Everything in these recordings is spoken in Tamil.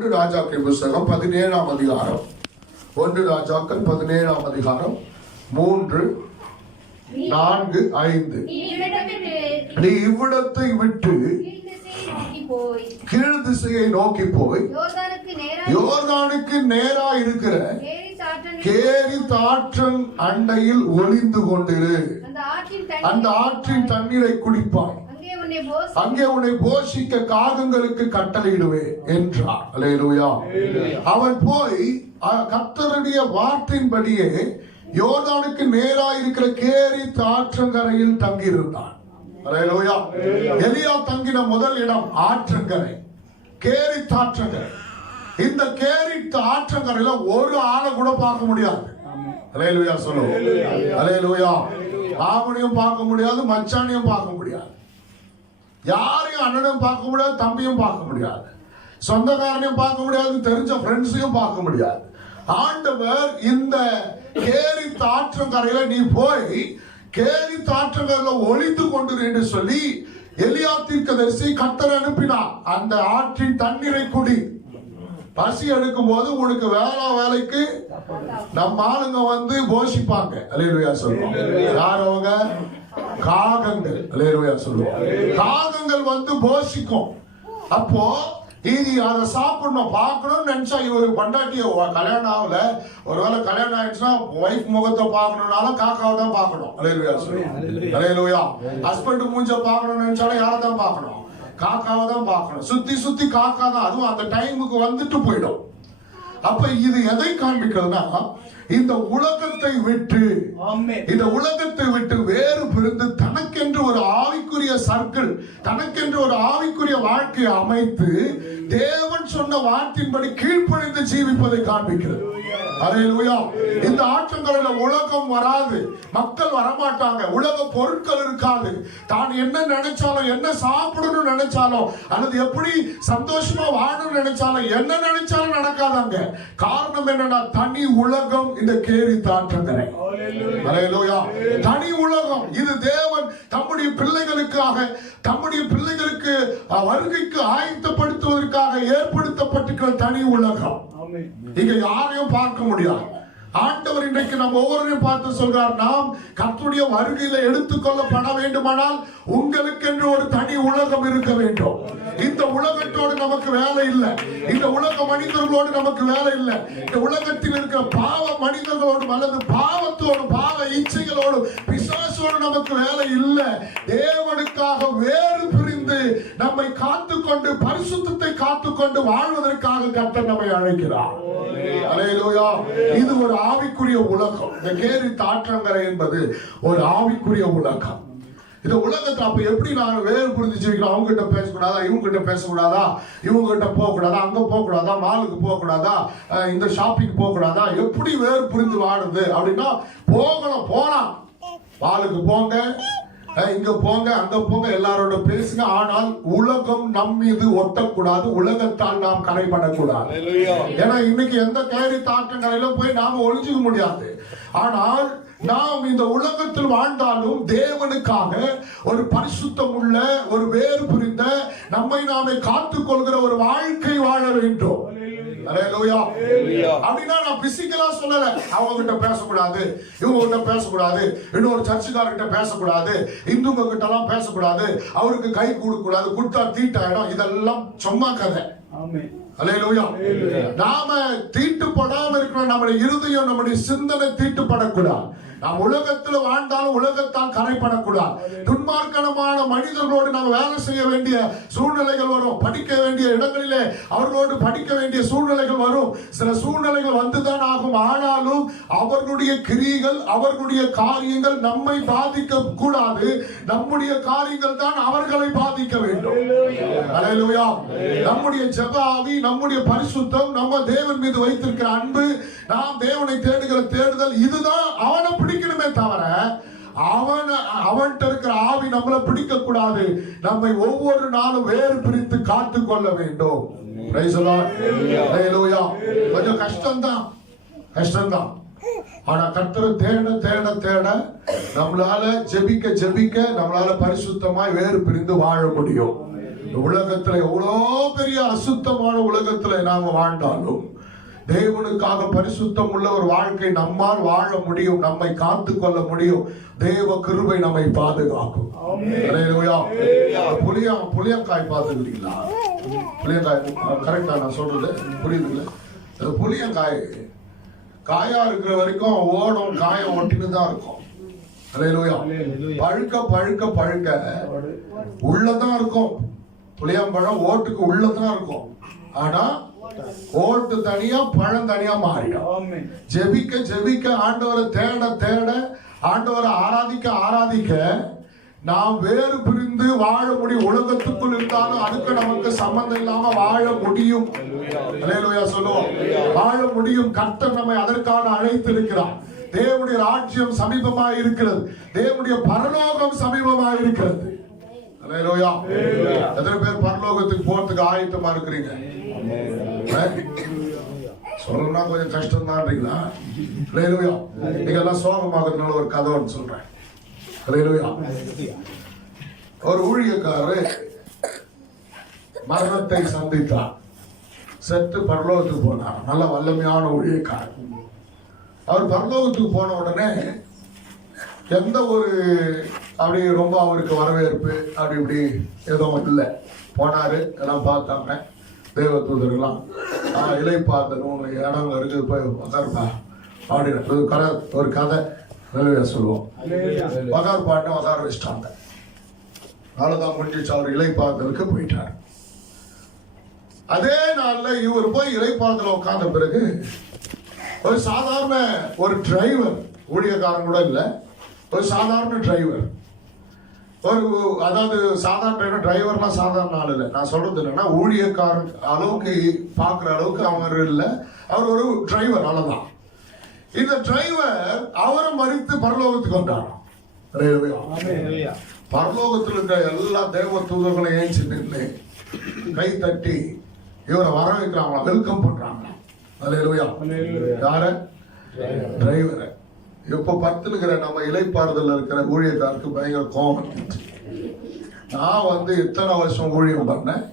ஒன்று ராஜாக்கள் புஸ்தகம் 17ஆம் அதிகாரம், 1 ராஜாக்கள் 17ஆம் அதிகாரம் 3, 4, 5. நீ இவ்விடத்தை விட்டு கீழ் திசையை நோக்கி போய் யோர்தானுக்கு நேரா இருக்கிற கேரித் ஆற்றின் அண்டையில் ஒளிந்து கொண்டிரு. அந்த ஆற்றின் தண்ணீரை குடிப்பாய், அங்கே உன்னை போஷிக்க காகங்களுக்கு கட்டளையிடுவேன் என்றார். அல்லேலூயா. அவன் போய் கர்த்தருடைய வார்த்தையின்படியே யோர்தானுக்கு நேரா இருக்கிற கேரித் ஆற்றங்கரையில் தங்கியிருந்தான். அல்லேலூயா. எலியா தங்கின முதல் இடம் ஆற்றங்கரை, கேரித் ஆற்றங்கரை. இந்த கேரித் ஆற்றங்கரையில ஒரு ஆளை கூட பார்க்க முடியாது. அல்லேலூயா சொல்லுவோம். அல்லேலூயா. ஆவணியும் பார்க்க முடியாது, மச்சானியும் பார்க்க முடியாது, யாரையும் அண்ணனையும் பார்க்க முடியாது, தம்பியும் பார்க்க முடியாது, சொந்தக்காரனையும் பார்க்க முடியாது, தெரிஞ்ச ஃப்ரெண்ட்ஸையும் பார்க்க முடியாது. ஆண்டவர் இந்த கேரித் ஆற்றங்கரையில நீ போய் கேரித் ஆற்றங்கரையில ஒளிந்து கொண்டு என்று சொல்லி எலியா தீர்க்கதரிசி கர்த்தர் அனுப்பினார். அந்த ஆற்றின் தண்ணீரை குடி. பசி எடுக்கும் போது உனக்கு வேலைக்கு நம்ம ஆளுங்க வந்து போஷிப்பாங்க. அல்லேலூயா சொல்லுவோம். யார் அவங்க? காகங்கள். அல்லேலூயா சொல்லுவோம். காகங்கள் வந்து போஷிக்கும். அப்போ இது அதை சாப்பிடணும், பார்க்கணும்னு நினைச்சா இவரு பண்டாட்டிய கல்யாணம் ஆகல, ஒருவேளை கல்யாணம் ஆயிடுச்சுன்னா ஒய்ஃப் முகத்தை பார்க்கணும்னாலும் காக்காவை தான் பார்க்கணும். அல்லேலூயா சொல்லுவோம். அல்லேலூயா. ஹஸ்பண்ட் மூஞ்ச பார்க்கணும்னு நினைச்சாலும் யாரை தான் பார்க்கணும்? காக்காவை தான் பார்க்கணும். சுத்தி சுத்தி காக்கா தான், அதுவும் அந்த டைமுக்கு வந்துட்டு போயிடும். அப்ப இது எதை காண்பிக்கிறதுனா, இந்த உலகத்தை விட்டு வேறு பிரிந்து தனக்கென்று ஒரு ஆவிக்குரிய சர்க்கிள், தனக்கென்று ஒரு ஆவிக்குரிய வாழ்க்கையை அமைத்து தேவன் சொன்ன வார்த்தையின்படி கீழ்ப்படிந்து ஜீவிப்பதை காண்பிக்கிறது. அல்லேலூயா. இந்த ஆற்றங்கரையில உலகம் வராது, மக்கள் வரமாட்டாங்க, உலக பொருட்கள் இருக்காது. தான் என்ன நினைச்சாலும், என்ன சாப்பிடணும்னு நினைச்சாலும், அல்லது எப்படி சந்தோஷமா வாழணும்னு நினைச்சாலும், என்ன நினைச்சாலும் நடக்காதாங்க. காரணம் என்னன்னா, தனி உலகம் இந்த கேரித் ஆற்றங்கரை. அல்லேலூயா. தனி உலகம். இது தேவன் தம்முடைய பிள்ளைகளுக்காக, தம்முடைய பிள்ளைகளுக்கு வருகைக்கு ஆயத்தப்படுத்துவதற்காக ஏற்படுத்தப்பட்டிருக்கிற தனி உலகம். இங்க யாரையும் பார்க்க முடியாது. ஆண்டவர் இன்றைக்கு நம்ம ஒவ்வொருவரையும் பார்த்து சொல்றார், நாம் கர்த்தருடைய வருகையில எடுத்துக்கொள்ளப்பட வேண்டுமானால் உங்களுக்கு என்று ஒரு தனி உலகம் இருக்க வேண்டும். இந்த உலகத்தோடு நமக்கு வேலை இல்லை, இந்த உலக மனிதர்களோடு நமக்கு வேலை இல்லை, இந்த உலகத்தில் இருக்கிற பாவ மனிதர்களோடு அல்லது பாவத்தோடு, பாவ இச்சைகளோடு, பிசாசோடு நமக்கு வேலை இல்லை. தேவனுக்காக வேறு பிரிந்து நம்மை காத்துக்கொண்டு, பரிசுத்தத்தை காத்துக்கொண்டு வாழ்வதற்காக கர்த்தர் நம்மை அழைக்கிறார். அல்லேலூயா. இது ஒரு ஆவிக்குரிய உலகம். இந்த கேரித் ஆற்றங்கரை என்பது ஒரு ஆவிக்குரிய உலகம். இந்த உலகத்தை அப்ப எப்படி நான் வேறு புரிஞ்சு ஜீவிக்கிறோம்? அவங்க கிட்ட பேசக்கூடாதா, இவங்க கிட்ட பேசக்கூடாதா, இவங்க கிட்ட போக கூடாதா, அங்க போக கூடாதா, மாலுக்கு போக கூடாதா, இந்த ஷாப்பிங் போக கூடாதா, எப்படி வேறு புரிந்து வாடுது அப்படின்னா, போகணும், போலாம், மாலுக்கு போங்க, இங்க போங்க, அங்க போங்க, எல்லாரோட பேசுங்க. ஆனால் உலகம் நம் மீது ஒட்டக்கூடாது, உலகத்தால் நாம் கரைபடக்கூடாது. ஏன்னா இன்னைக்கு எந்த கேரித் ஆற்றங்கரையில போய் நாம ஒளிஞ்சுக்க முடியாது. ஆனால் நாம் இந்த உலகத்தில் வாழ்ந்தாலும் தேவனுக்காக ஒரு பரிசுத்தம் உள்ள, ஒரு வேறு புரிந்த, நம்மை நாமே காத்துக் கொள்கிற ஒரு வாழ்க்கை வாழ வேண்டும். அப்படின்னா நான் பிசிக்கலா சொல்லல, அவங்க கிட்ட பேசக்கூடாது, இவங்க கிட்ட பேசக்கூடாது, இன்னொரு சர்ச்சுக்காரர்கிட்ட பேசக்கூடாது, இந்துங்க கிட்ட எல்லாம் பேசக்கூடாது, அவருக்கு கை கொடுக்க கூடாது, கொடுத்தா தீட்டாயிடும், இதெல்லாம் சும்மா கதை. அல்லேலூயா. நாம தீட்டுப்படாம இருக்கிறோம். நம்முடைய இருதயம், நம்முடைய சிந்தனை தீட்டுப்படக்கூடாது. நாம் உலகத்துல வாழ்ந்தாலும் உலகத்தால் கரைப்படக்கூடாது. துன்மார்க்கமான மனிதர்களோடு நாம் வேலை செய்ய வேண்டிய சூழ்நிலைகள் வரும். படிக்க வேண்டிய இடங்களிலே அவர்களோடு படிக்க வேண்டிய சூழ்நிலைகள் வரும். சில சூழ்நிலைகள் வந்துதான் ஆகும். ஆனாலும் அவர்களுடைய கிரியைகள், அவர்களுடைய காரியங்கள் நம்மை பாதிக்க கூடாது. நம்முடைய காரியங்கள் தான் அவர்களை பாதிக்க வேண்டும். அல்லேலூயா. நம்முடைய ஜெப ஆவி, நம்முடைய பரிசுத்தம், நம்ம தேவன் மீது வைத்திருக்கிற அன்பு, நாம் தேவனை தேடுகிற தேடுதல், இதுதான் அவனை பிடிக்கணுமே தவிர அவன்கிட்ட இருக்கிற ஆவி நம்மளை பிடிக்க கூடாது. நம்மை ஒவ்வொரு நாளும் வேறு பிரித்து காத்துக் கொள்ள வேண்டும். கொஞ்சம் கஷ்டம்தான், கஷ்டம்தான். ஆனா கர்த்தரை தேட தேட தேட நம்மளால ஜெபிக்க ஜெபிக்க நம்மளால பரிசுத்தமாய் வேறு பிரிந்து வாழ முடியும். உலகத்துல எவ்வளோ பெரிய அசுத்தமான உலகத்துல நாம வாழ்ந்தாலும் தேவனுக்காக பரிசுத்தம் உள்ள ஒரு வாழ்க்கை நம்மால் வாழ முடியும், நம்மை காத்து கொள்ள முடியும். தேவ கிருபை நம்மை பாதுகாக்கும். புளியங்காய் பார்த்துக்கிறீங்களா? புளியங்காய் கரெக்டா நான் சொல்றது புரியுதுங்களா? புளியங்காய் காயா இருக்கிற வரைக்கும் ஓடும், காயம் ஒட்டின்னு தான் இருக்கும். பழுக்க பழுக்க பழுக்க உள்ளதான் இருக்கும். புளியம்பழம் ஓட்டுக்கு உள்ளதான் இருக்கும். ஆனா ஓட்டு தனியா பழம் தனியா மாறிடும். ஜெபிக்க ஜெபிக்க ஆண்டவரை தேட தேட ஆண்டவரை ஆராதிக்க ஆராதிக்க நாம் வேறு பிரிந்து வாழ முடியும். உலகத்துக்குள் இருந்தாலும் அதுக்கு நமக்கு சம்பந்தம் இல்லாம வாழ முடியும். சொல்லுவோம், வாழ முடியும். கர்த்தர் நம்மை அதற்காக அழைத்திருக்கிறார். தேவனுடைய ராஜ்யம் சமீபமாக இருக்கிறது. தேவனுடைய பரலோகம் சமீபமாக இருக்கிறது. எத்தனை பேர் பரலோகத்துக்கு போறதுக்கு ஆயத்தமா இருக்கிறீங்க? சொல்லணும்னா கொஞ்சம் கஷ்டம் தான்றீங்களா? நீங்க எல்லாம் சோகமாகறதுனால ஒரு கதை ஒன்று சொல்றேன். ஒரு ஊழியக்காரர் மரணத்தை சந்தித்தார். செத்து பரலோகத்துக்கு போனார். நல்ல வல்லமையான ஊழியக்காரர். அவர் பரலோகத்துக்கு போன உடனே எந்த ஒரு அப்படி ரொம்ப அவருக்கு வரவேற்பு அப்படி இப்படி எதுவும் இல்லை. போனாரு, எல்லாம் பார்த்தாங்க. தேவ தூதர்கள்லாம் இலைப்பார்த்தனும் இடம் இருக்குது, போய் உக்காருப்பா அப்படின்னு ஒரு கதை சொல்லுவோம். உக்கார் பாட்டு உக்கார வச்சிட்டாங்க. அவ்வளவுதான், முடிஞ்சிச்சு. அவர் இலைப்பார்த்தலுக்கு போயிட்டார். அதே நாள்ல இவர் போய் இலைப்பார்த்தல உட்கார்ந்த பிறகு ஒரு சாதாரண ஒரு டிரைவர், ஊழியக்காரன் கூட இல்லை, ஒரு சாதாரண டிரைவர், அதாவது சாதாரண டிரைவர்லாம் சாதாரண ஆள் இல்லை. நான் சொல்றது என்னன்னா ஊழியக்காரன் அளவுக்கு பார்க்குற அளவுக்கு அவர் இல்லை. அவர் ஒரு டிரைவர், அவ்வளவுதான். இந்த டிரைவர் அவரை மறித்து பரலோகத்துக்கு வந்தார். பரலோகத்தில் இருக்கிற எல்லா தேவ தூதர்களும் ஏஞ்சி நின்று கை தட்டி இவரை வர வைக்கிறாங்களா, வெல்கம் பண்றாங்க. யார? டிரைவரை. இப்ப பத்துனுக்கிற நம்ம இலைப்பாறுதல் இருக்கிற ஊழியக்காருக்கு பயங்கர கோபம். நான் இத்தனை வருஷம் ஊழியம் பண்ணேன்,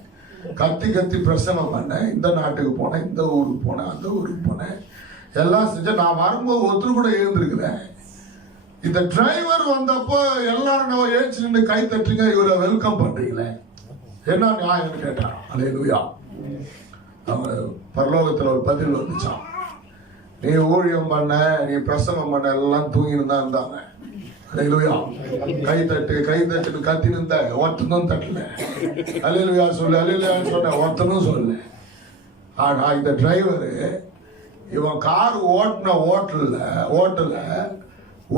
கத்தி கத்தி பிரசனம் பண்ணேன், இந்த நாட்டுக்கு போனேன், இந்த ஊருக்கு போனேன், அந்த ஊருக்கு போனேன், எல்லாம் செஞ்சேன். நான் வரும்போது ஒருத்தர் கூட எழுந்திருக்கிறேன். இந்த டிரைவர் வந்தப்போ எல்லாரும் ஏச்சு நின்று கை தட்டுங்க, இவரை வெல்கம் பண்றீங்களே, என்ன நியாயம்னு கேட்டான். அல்லேலூயா. அவங்க பரலோகத்தில் ஒரு பதில் வந்துச்சான். நீ ஊழியம் பண்ண, நீ பிரசவம் பண்ண, எல்லாம் தூங்கின்னு தான் இருந்தாங்க. அல்லேலூயா. கை தட்டு கை தட்டுன்னு கத்தி நின்ற ஒருத்தனும் தட்டல. அல்லேலூயா சொல்லு, அல்லேலூயான்னு சொன்ன ஒருத்தனும் சொல்லு. ஆனா இந்த டிரைவரு இவன் கார் ஓட்டுன ஓட்டல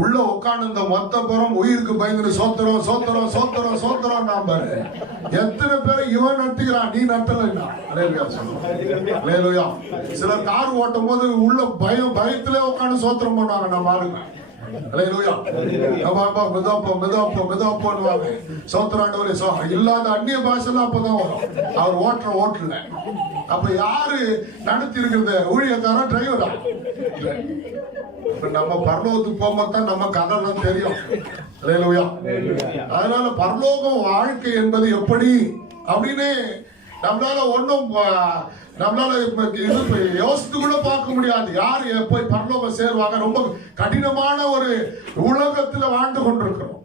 உள்ள உட்காந்து மொத்த பேரும் உயிருக்கு பயந்து சோத்திரம் சோத்திரம் சோத்திரம் சோத்திரம் நான் பாரு. எத்தனை பேரை இவன் நட்டுக்கிறான், நீ நட்டல. சிலர் கார் ஓட்டும் போது உள்ள பயத்திலே உட்காந்து சோத்திரம் பண்ணுவாங்க. நம்ம ஆளுங்க இல்லாத அந்நிய பாஷெல்லாம் அப்பதான் வரும். அவர் ஓட்டல. அப்ப யாரு நடத்தி இருக்கிறது? ஊழியக்காரா, டிரைவரா? நம்ம பரலோகத்துக்கு போகும்போது நம்ம கதை தெரியும். அதனால பரலோகம் வாழ்க்கை என்பது எப்படி அப்படின்னு நம்மளால ஒன்றும் யோசித்து கூட பார்க்க முடியாது. யார் எப்ப பரலோகம் சேருவாங்க? ரொம்ப கடினமான ஒரு உலகத்துல வாழ்ந்து கொண்டிருக்கிறோம்.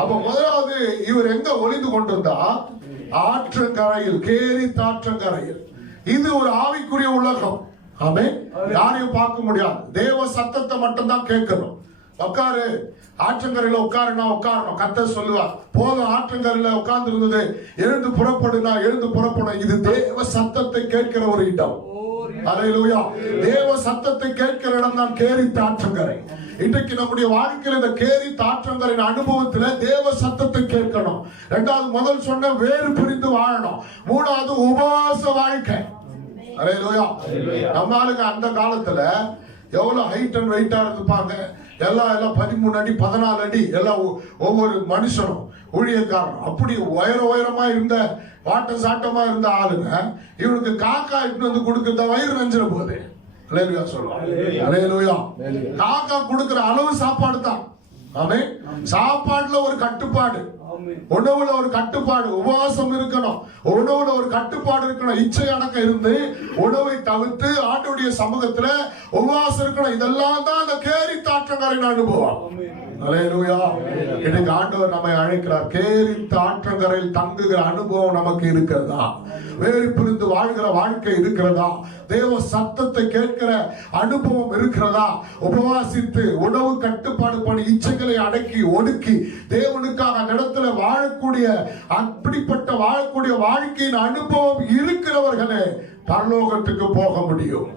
அப்ப முதலாவது இவர் எங்க ஒளிந்து கொண்டிருந்தா? ஆற்றங்கரையில், கேரி தாற்றங்கரையில். இது ஒரு ஆவிக்குரிய உலகம். ஆமென். யாரையும் பார்க்க முடியாது. தேவ சத்தத்தை மட்டும் தான் கேட்கணும். உட்காரு, ஆற்றங்கரையில உட்காருனா உட்காரணும். கர்த்தர் சொல்லுவார், போதும் ஆற்றங்கரையில உட்கார்ந்து இருந்தது, எழுந்து புறப்படுனா எழுந்து புறப்படும். இது தேவ சத்தத்தை கேட்கிற ஒரு இடம். அல்லேலூயா. தேவ சத்தத்தை கேட்கிற இடம் தான் கேரி தாற்றங்கரை. இன்றைக்கு நம்முடைய வாழ்க்கையில் இந்த கேரி தாற்றங்கரின் அனுபவத்துல தேவ சத்தத்தை கேட்கணும். இரண்டாவது, முதல் சொன்ன வேறு பிரிந்து வாழணும். மூணாவது, உபவாச வாழ்க்கை. அல்லேலூயா. நம்ம ஆளுங்க அந்த காலத்துல எவ்வளவு ஹைட் அண்ட் வெயிட்டா இருப்பாங்க. எல்லாம் 13 அடி 14 அடி எல்லாம் ஒவ்வொரு மனுஷனும் ஊழியக்காரன். அப்படி உயரமா இருந்த வாட்ட சாட்டமா இருந்த ஆளுங்க இவனுக்கு காக்கா இட்டு வந்து கொடுக்கிற வயிறு நஞ்சிட போகுது. அல்லேலூயா சொல்லுவாங்க. அல்லேலூயா. காக்கா கொடுக்கிற அளவு சாப்பாடு தான். ஆமென். சாப்பாடுல ஒரு கட்டுப்பாடு. உணவுல ஒரு கட்டுப்பாடு, உபவாசம் இருக்கணும், உணவுல ஒரு கட்டுப்பாடு இருக்கணும், இச்சை அடக்கம் இருந்து உணவை தவிர்த்து ஆண்டவருடைய சமூகத்துல உபவாசம் இருக்கணும். இதெல்லாம் தான் அந்த கேரித் ஆற்றங்கரையின் அனுபவம். அல்லேலூயா. இன்னைக்கு ஆண்டவர் நம்மை அழைக்கிறார். கேரித் ஆற்றங்கரையில் தங்குகிற அனுபவம் நமக்கு இருக்கிறதா? வேறு பிரிந்து வாழ்கிற வாழ்க்கை இருக்கிறதா? தேவ சத்தத்தை கேட்கிற அனுபவம் இருக்கிறதா? உபவாசித்து உணவு கட்டுப்பாடு பண்ணி இச்சைகளை அடக்கி ஒடுக்கி தேவனுக்காக அந்த இடத்துல வாழக்கூடிய அப்படிப்பட்ட வாழக்கூடிய வாழ்க்கையின் அனுபவம் இருக்கிறவர்களே பரலோகத்துக்கு போக முடியும்.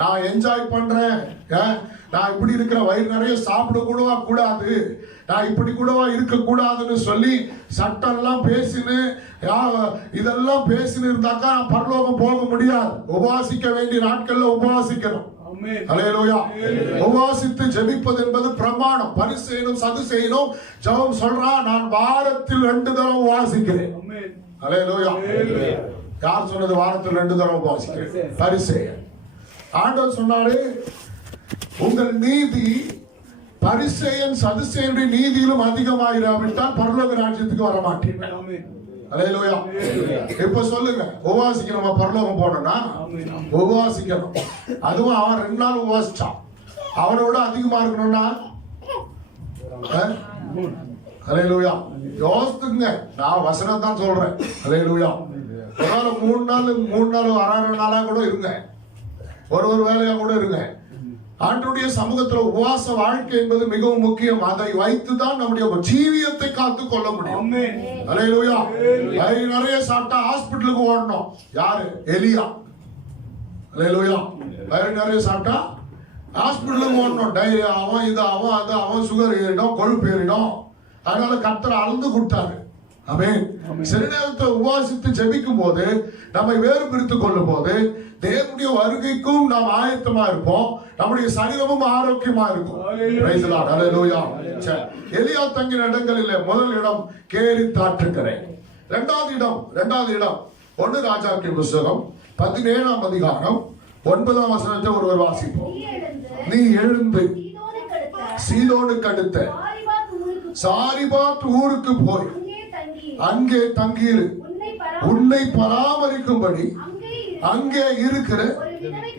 நான் என்ஜாய் பண்றேன், நான் இப்படி இருக்கிற வயிறு நிறைய சாப்பிட கூடவா கூடாது, நான் இப்படி கூடவா இருக்க கூடாதுன்னு சொல்லி சட்டம் எல்லாம் பேசினு இதெல்லாம் பேசினு இருந்தாக்கா பரலோகம் போக முடியாது. உபவாசிக்க வேண்டிய நாட்கள்ல உபவாசிக்கணும். அல்லேலூயா. உபவாசித்து ஜெபிப்பது என்பது பிரமாணம். பரிசேயனும் சதுசேயனும் ஜெபம் சொல்றான், நான் வாரத்தில் 2 தடவை உபவாசிக்கிறேன். அல்லேலூயா. யார் சொன்னது வாரத்தில் 2 தடவை உபவாசிக்கிறேன்? பரிசேயன். ஆண்டவர் சொன்னாரு, உங்கள் நீதி பரிசேயன் சதுசேயனுடைய நீதியிலும் அதிகமாயிராவிட்டால் பரலோக ராஜ்யத்துக்கு வர மாட்டீர்கள். அல்லேலூயா. இப்ப சொல்லுங்க, உபவாசிக்கணுமா? பரலோகம் போனோம்னா உபவாசிக்கணும். அதுவும் அவன் 2 நாள் உபவாசிச்சான். அவனோட அதிகமா இருக்கணும்னா அல்லேலூயா. யோசித்துங்க, நான் வசனம் தான் சொல்றேன். அல்லேலூயா. ஒரு 3 நாள் அரை நாளா கூட இருங்க, ஒரு வேலையா கூட இருங்க. ஆண்டவருடைய சமூகத்துல உபவாச வாழ்க்கை என்பது மிகவும் முக்கியம். அதை வைத்துதான் நம்முடைய ஜீவியத்தை காத்து கொள்ள முடியும். அல்லேலூயா. நிறைய சாப்பிட்டா ஹாஸ்பிட்டலுக்கு ஓடணும். யாரு? எலியா. அல்லேலூயா. நிறைய சாப்பிட்டா ஹாஸ்பிட்டலுக்கு ஓடணும். டைரியா அவன், இது அவன், அது அவன், சுகர் ஏறிடும், கொழுப்பு ஏறிடும். அதனால கர்த்தர் அளந்து கொடுத்தாரு. ஆமென். சில நேரத்தை உபவாசித்து ஜெபிக்கும் போது நம்மை வேறு பிரித்துக் கொள்ளும் போது தேவனுடைய வருகைக்கும் நாம் ஆயத்தமா இருப்போம். நம்முடைய சரீரமும் ஆரோக்கியமா இருக்கும். அல்லேலூயா. எலியா தங்கின இடங்களில் முதல் இடம் கேரித் ஆற்றங்கரை. இரண்டாவது இடம் 1 ராஜாக்களின் புத்தகம் 17ஆம் அதிகாரம் 9ஆம் வசனத்தை ஒருவர் வாசிப்போம். நீ எழுந்து சீதோனுக்கு அடுத்த சாரிபாத் ஊருக்கு போய் அங்கே தங்கியிரு, உன்னை பராமரிக்கும்படி அங்கே இருக்கிற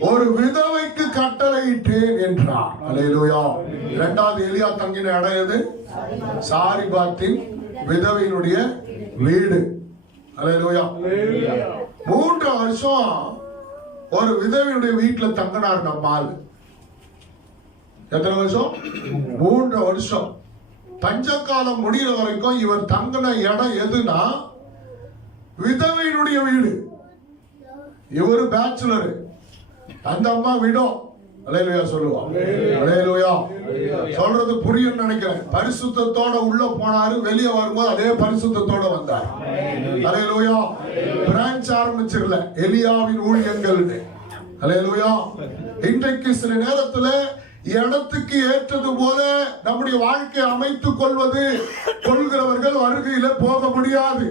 ஒரு விதவைக்கு கட்டளையிட்டேன் என்றார். அல்லேலூயா. இரண்டாவது எலியா தங்கின இடம் எது? சாரிபாத்தின் விதவையினுடைய வீடு. அல்லேலூயா. 3 வருஷம் ஒரு விதவையுடைய வீட்டுல தங்கினார் நம்மால். எத்தனை வருஷம்? 3 வருஷம். பஞ்சகாலம் முடிகிற வரைக்கும் இவர் தங்கின இடம் எதுனா விதவையினுடைய வீடு. இவரு பேச்சுலர், அந்த அம்மா விடோ. அல்லேலூயா சொல்லுவான். அல்லேலூயா. சொல்றது புரியும் நினைக்கிறேன். பரிசுத்தத்தோட உள்ள போனாரு, வெளியே வரும்போது அதே பரிசுத்தத்தோட வந்தார். அல்லேலூயா. பிரான்ச் ஆரம்பிச்சிடல எலியாவின் ஊழியங்கள். அல்லேலூயா. இன்றைக்கு சில நேரத்துல இடத்துக்கு ஏற்றது போல நம்முடைய வாழ்க்கை அமைத்துக் கொள்கிறவர்கள் வருகையில போக முடியாது.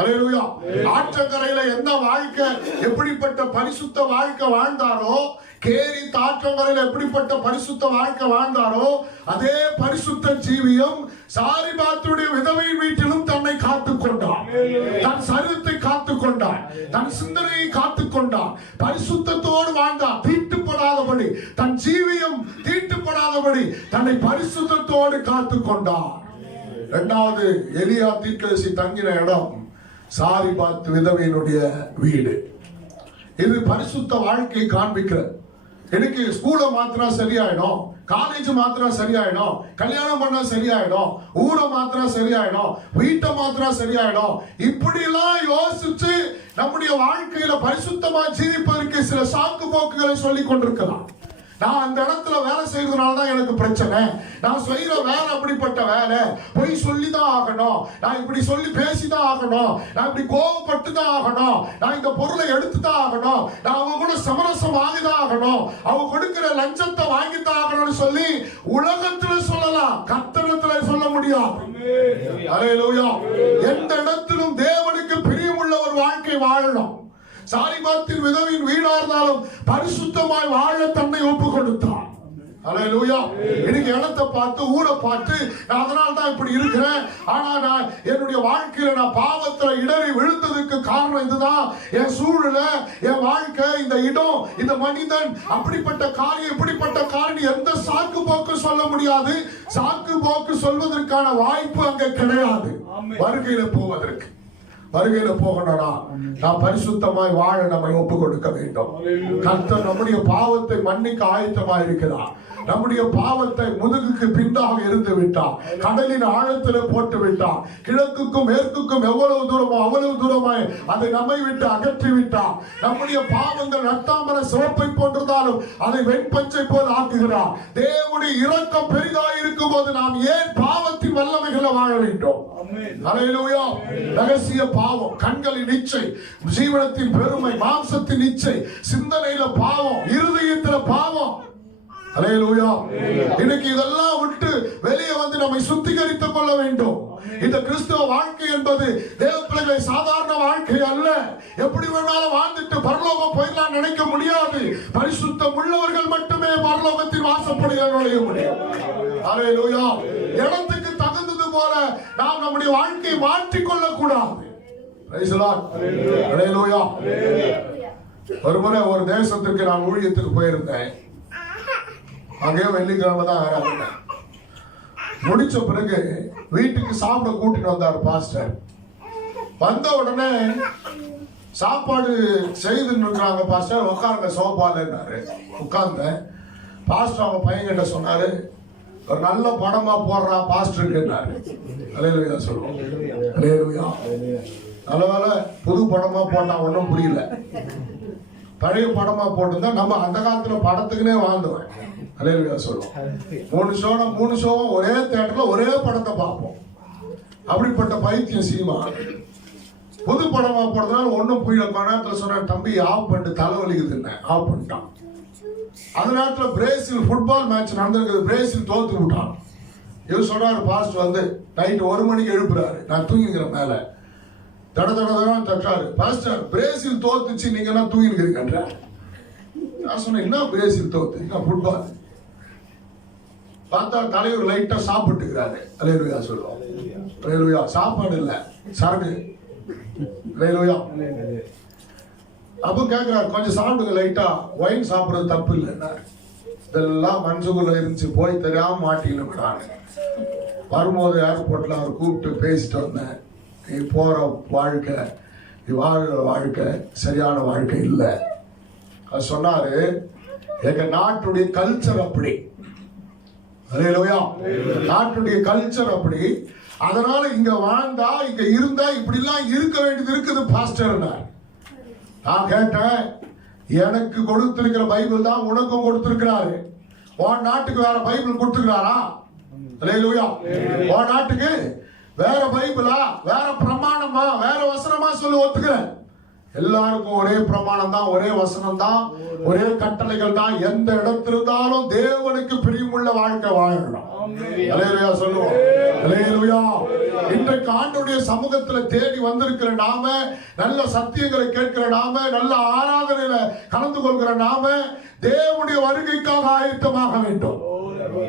அல்லேலூயா. ஆற்றங்கரையில என்ன வாழ்க்கை, எப்படிப்பட்ட பரிசுத்த வாழ்க்கை வாழ்ந்தாரோ, கேரித் ஆற்றங்கரையில எப்படிப்பட்ட பரிசுத்த வாழ்க்கை வாழ்ந்தாரோ அதே பரிசுத்த ஜீவியம் சாரிபாத்துடைய விதவையின் வீட்டிலும் தன்னை காத்துக் கொண்டார். தன் சரீரத்தை காத்துக் கொண்டார், தன் சிந்தனையை காத்துக் கொண்டார், பரிசுத்தத்தோடு வாழ்ந்தார். தீட்டுப்படாதபடி, தன் ஜீவியம் தீட்டுப்படாதபடி தன்னை பரிசுத்தத்தோடு காத்துக் கொண்டார். இரண்டாவது எலியா தீர்க்கதரிசி தங்கின இடம் சாரிபாத் விதவையினுடைய வீடு. இது பரிசுத்த வாழ்க்கை காண்பிக்கிறது. எனக்கு ஸ்கூல மாத்திரா சரியாயிடும், காலேஜ் மாத்திரா சரியாயிடும், கல்யாணம் பண்ணா சரியாயிடும், ஊரை மாத்திரா சரியாயிடும், வீட்டை மாத்திரா சரியாயிடும், இப்படி எல்லாம் யோசிச்சு நம்முடைய வாழ்க்கையில பரிசுத்தமா ஜீவிப்பதற்கு சில சாக்கு போக்குகளை சொல்லிக் கொண்டிருக்கலாம். நான் அந்த இடத்துல வேலை செய்யறதுனாலதான் எனக்கு பிரச்சனை, நான் செய்யற வேலை அப்படிப்பட்ட வேலை, போய் சொல்லிதான் ஆகணும், நான் இப்படி சொல்லி பேசிதான் ஆகணும், நான் இப்படி கோபப்பட்டு தான் ஆகணும், நான் இந்த பொருளை எடுத்துதான் ஆகணும், நான் அவங்க கூட சமரசம் வாங்கிதான் ஆகணும், அவங்க கொடுக்கிற லஞ்சத்தை வாங்கிதான் ஆகணும்னு சொல்லி உலகத்துல சொல்லலாம், கர்த்தரிடத்துல சொல்ல முடியாது. அல்லேலூயா. எந்த இடத்திலும் தேவனுக்கு பிரியமுள்ள ஒரு வாழ்க்கை வாழணும். சாரிபாத்தின் விதவின் வீடா இருந்தாலும் பரிசுத்தமாய் வாழ தன்னை ஒப்பு கொடுத்தார். அல்லேலூயா. இன்னைக்கு இடத்தை பார்த்து ஊரை பார்த்து நான் அதனால தான் இப்படி இருக்கிறேன், ஆனா நான் என்னுடைய வாழ்க்கையில நான் பாவத்துல இடறி விழுந்ததுக்கு காரணம் இதுதான், என் சூழ்நிலை, என் வாழ்க்கை, இந்த இடம், இந்த மனிதன், அப்படிப்பட்ட காரியம், இப்படிப்பட்ட காரியம், எந்த சாக்கு போக்கு சொல்ல முடியாது. சாக்கு போக்கு சொல்வதற்கான வாய்ப்பு அங்க கிடையாது. வருகையில போவதற்கு, வருகையில போகணும்னா நாம் பரிசுத்தமாய் வாழ நம்மை ஒப்பு கொடுக்க வேண்டும். கர்த்தர் நம்முடைய பாவத்தை மன்னிக்க ஆயத்தமாய் இருக்கிறார். நம்முடைய பாவத்தை முதுகுக்கு பின்பாக இருந்து விட்டார், கடலின் ஆழத்தில் போட்டு விட்டார். கிழக்குக்கும் மேற்குக்கும் எவ்வளவு தூரமோ அவ்வளவு தூரமாய் அதை நம்மை விட்டு அகற்றி விட்டார். நம்முடைய பாவங்கள் ரத்தாம்பர சிவப்பை போன்றிருந்தாலும் அதை வெண்பச்சை போல் ஆக்குகிறார். தேவனுடைய இரக்கம் பெரிதாய் இருக்கும் போது நாம் ஏன் பாவத்தின் வல்லமைகளை வாழ வேண்டும்? அல்லேலூயா. ரகசிய பாவம், கண்களின் இச்சை, ஜீவனத்தின் பெருமை, மாம்சத்தின் இச்சை, சிந்தனையில பாவம், இருதயத்துல பாவம். அல்லேலூயா. இன்னைக்கு இதெல்லாம் விட்டு வெளியே வந்து நம்மை சுத்திகரித்துக் கொள்ள வேண்டும். இந்த கிறிஸ்தவ வாழ்க்கை என்பது தேவ பிள்ளைகளை சாதாரண வாழ்க்கை அல்ல. எப்படி வேணாலும் வாழ்ந்துட்டு பரலோகம் போயிடலாம் நினைக்க முடியாது. பரிசுத்தம் உள்ளவர்கள் மட்டுமே பரலோகத்தின் வாசப்படியில் நுழைய முடியும். அல்லேலூயா. இடத்துக்கு தகுந்தது போல நாம் நம்முடைய வாழ்க்கையை மாற்றிக்கொள்ள கூடாது. அல்லேலூயா. ஒருமுறை ஒரு தேசத்திற்கு நான் ஊழியத்துக்கு போயிருந்தேன். அங்கே வெள்ளிக்கிழமை தான் ஆராதனை முடிச்ச பிறகு வீட்டுக்கு சாப்பிட கூட்டிட்டு வந்தார் பாஸ்டர். வந்த உடனே சாப்பாடு செய்துன்னு இருக்கிறாங்க. பாஸ்டர் உட்காருங்க சோபாலன்னாரு. உட்கார்ந்த பாஸ்டர் அவங்க பையன்கிட்ட சொன்னாரு, ஒரு நல்ல படமா போடுறா பாஸ்டருக்குன்னாரு. அல்லேலூயா சொல்லுவோம். அல்லேலூயா. நல்ல வேலை புது படமா போட்டா ஒன்றும் புரியல. பழைய படமா போட்டுருந்தா நம்ம அந்த காலத்துல படத்துக்குன்னே வாழ்ந்துவேன். அல்லேலூயா சொல்லுவோம். 3 ஷோவும் ஒரே தியேட்டர்ல ஒரே படத்தை பார்ப்போம். அப்படிப்பட்ட பைத்தியம் சினிமா. புது படமா போடுறதுனால ஒன்றும் புரியல. கொஞ்ச நேரத்தில் சொன்னேன், தம்பி ஆஃப் பண்ணிட்டு தலைவலிக்குதுன்னு ஆஃப் பண்ணிட்டான். அந்த நேரத்தில் பிரேசில் ஃபுட்பால் மேட்ச் நடந்திருக்குது. பிரேசில் தோத்து விட்டான். இவர் சொல்றாரு, பாஸ்டர் வந்து நைட்டு 1 மணிக்கு எழுப்புறாரு. நான் தூங்கிக்கிறேன் மேல. தட தட்டுறாரு. பாஸ்டர் பிரேசில் தோத்துச்சு, நீங்க எல்லாம் தூங்கிக்கிறீங்கன்ற. நான் சொன்னேன், என்ன பிரேசில் தோத்து, என்ன ஃபுட்பால்? பார்த்தா தலைவர் லைட்டா சாப்பிட்டுக்கிறாரு. அல்லேலூயா சொல்லுவோம். அல்லேலூயா. சாப்பாடு இல்ல, சரக்கு. அல்லேலூயா. அப்ப கேட்கிறாரு, கொஞ்சம் சாப்பிடுங்க லைட்டா, ஒயின் சாப்பிடுறது தப்பு இல்லைன்னா. இதெல்லாம் மனசுக்குள்ள இருந்துச்சு, போய் தெரியாம மாட்டிக்கணும். வரும்போது ஏர்போர்ட்ல அவர் கூப்பிட்டு பேசிட்டு வந்தேன். நீ போற வாழ்க்கை, நீ வாழ்ற வாழ்க்கை சரியான வாழ்க்கை இல்லை. அது சொன்னாரு, எங்க நாட்டுடைய கல்ச்சர் அப்படி. அல்லேலூயா. நாட்டுடைய கல்ச்சர் அப்படி. அதனால இங்க வாழ்ந்தா, இங்க இருந்தா இப்படி எல்லாம் இருக்க வேண்டியது இருக்குது பாஸ்டர். நான் கேட்டேன், எனக்கு கொடுத்திருக்கிற பைபிள் தான் உனக்கும் கொடுத்திருக்கிறாரு. உன் நாட்டுக்கு வேற பைபிள் கொடுத்திருக்கிறாரா? அல்லேலூயா. உன் நாட்டுக்கு வேற பைபிளா, வேற பிரமாணமா, வேற வசனமா சொல்லி ஒத்துக்கிறேன். எல்லாருக்கும் ஒரே பிரமாணம் தான், ஒரே வசனம் தான், ஒரே கட்டளைகள் தான். எந்த இடத்திலிருந்தாலும் தேவனுக்கு பிரியமுள்ள வாழ்க்கை வாழணும். அல்லேலூயா சொல்லுவோம். அல்லேலூயா. இன்றைக்கு ஆண்டவருடைய சமூகத்துல தேடி வந்திருக்கிற நாம, நல்ல சத்தியங்களை கேட்கிற நாம, நல்ல ஆராதனையில கலந்து கொள்கிற நாம, தேவனுடைய வருகைக்காக ஆயத்தமாக வேண்டும்.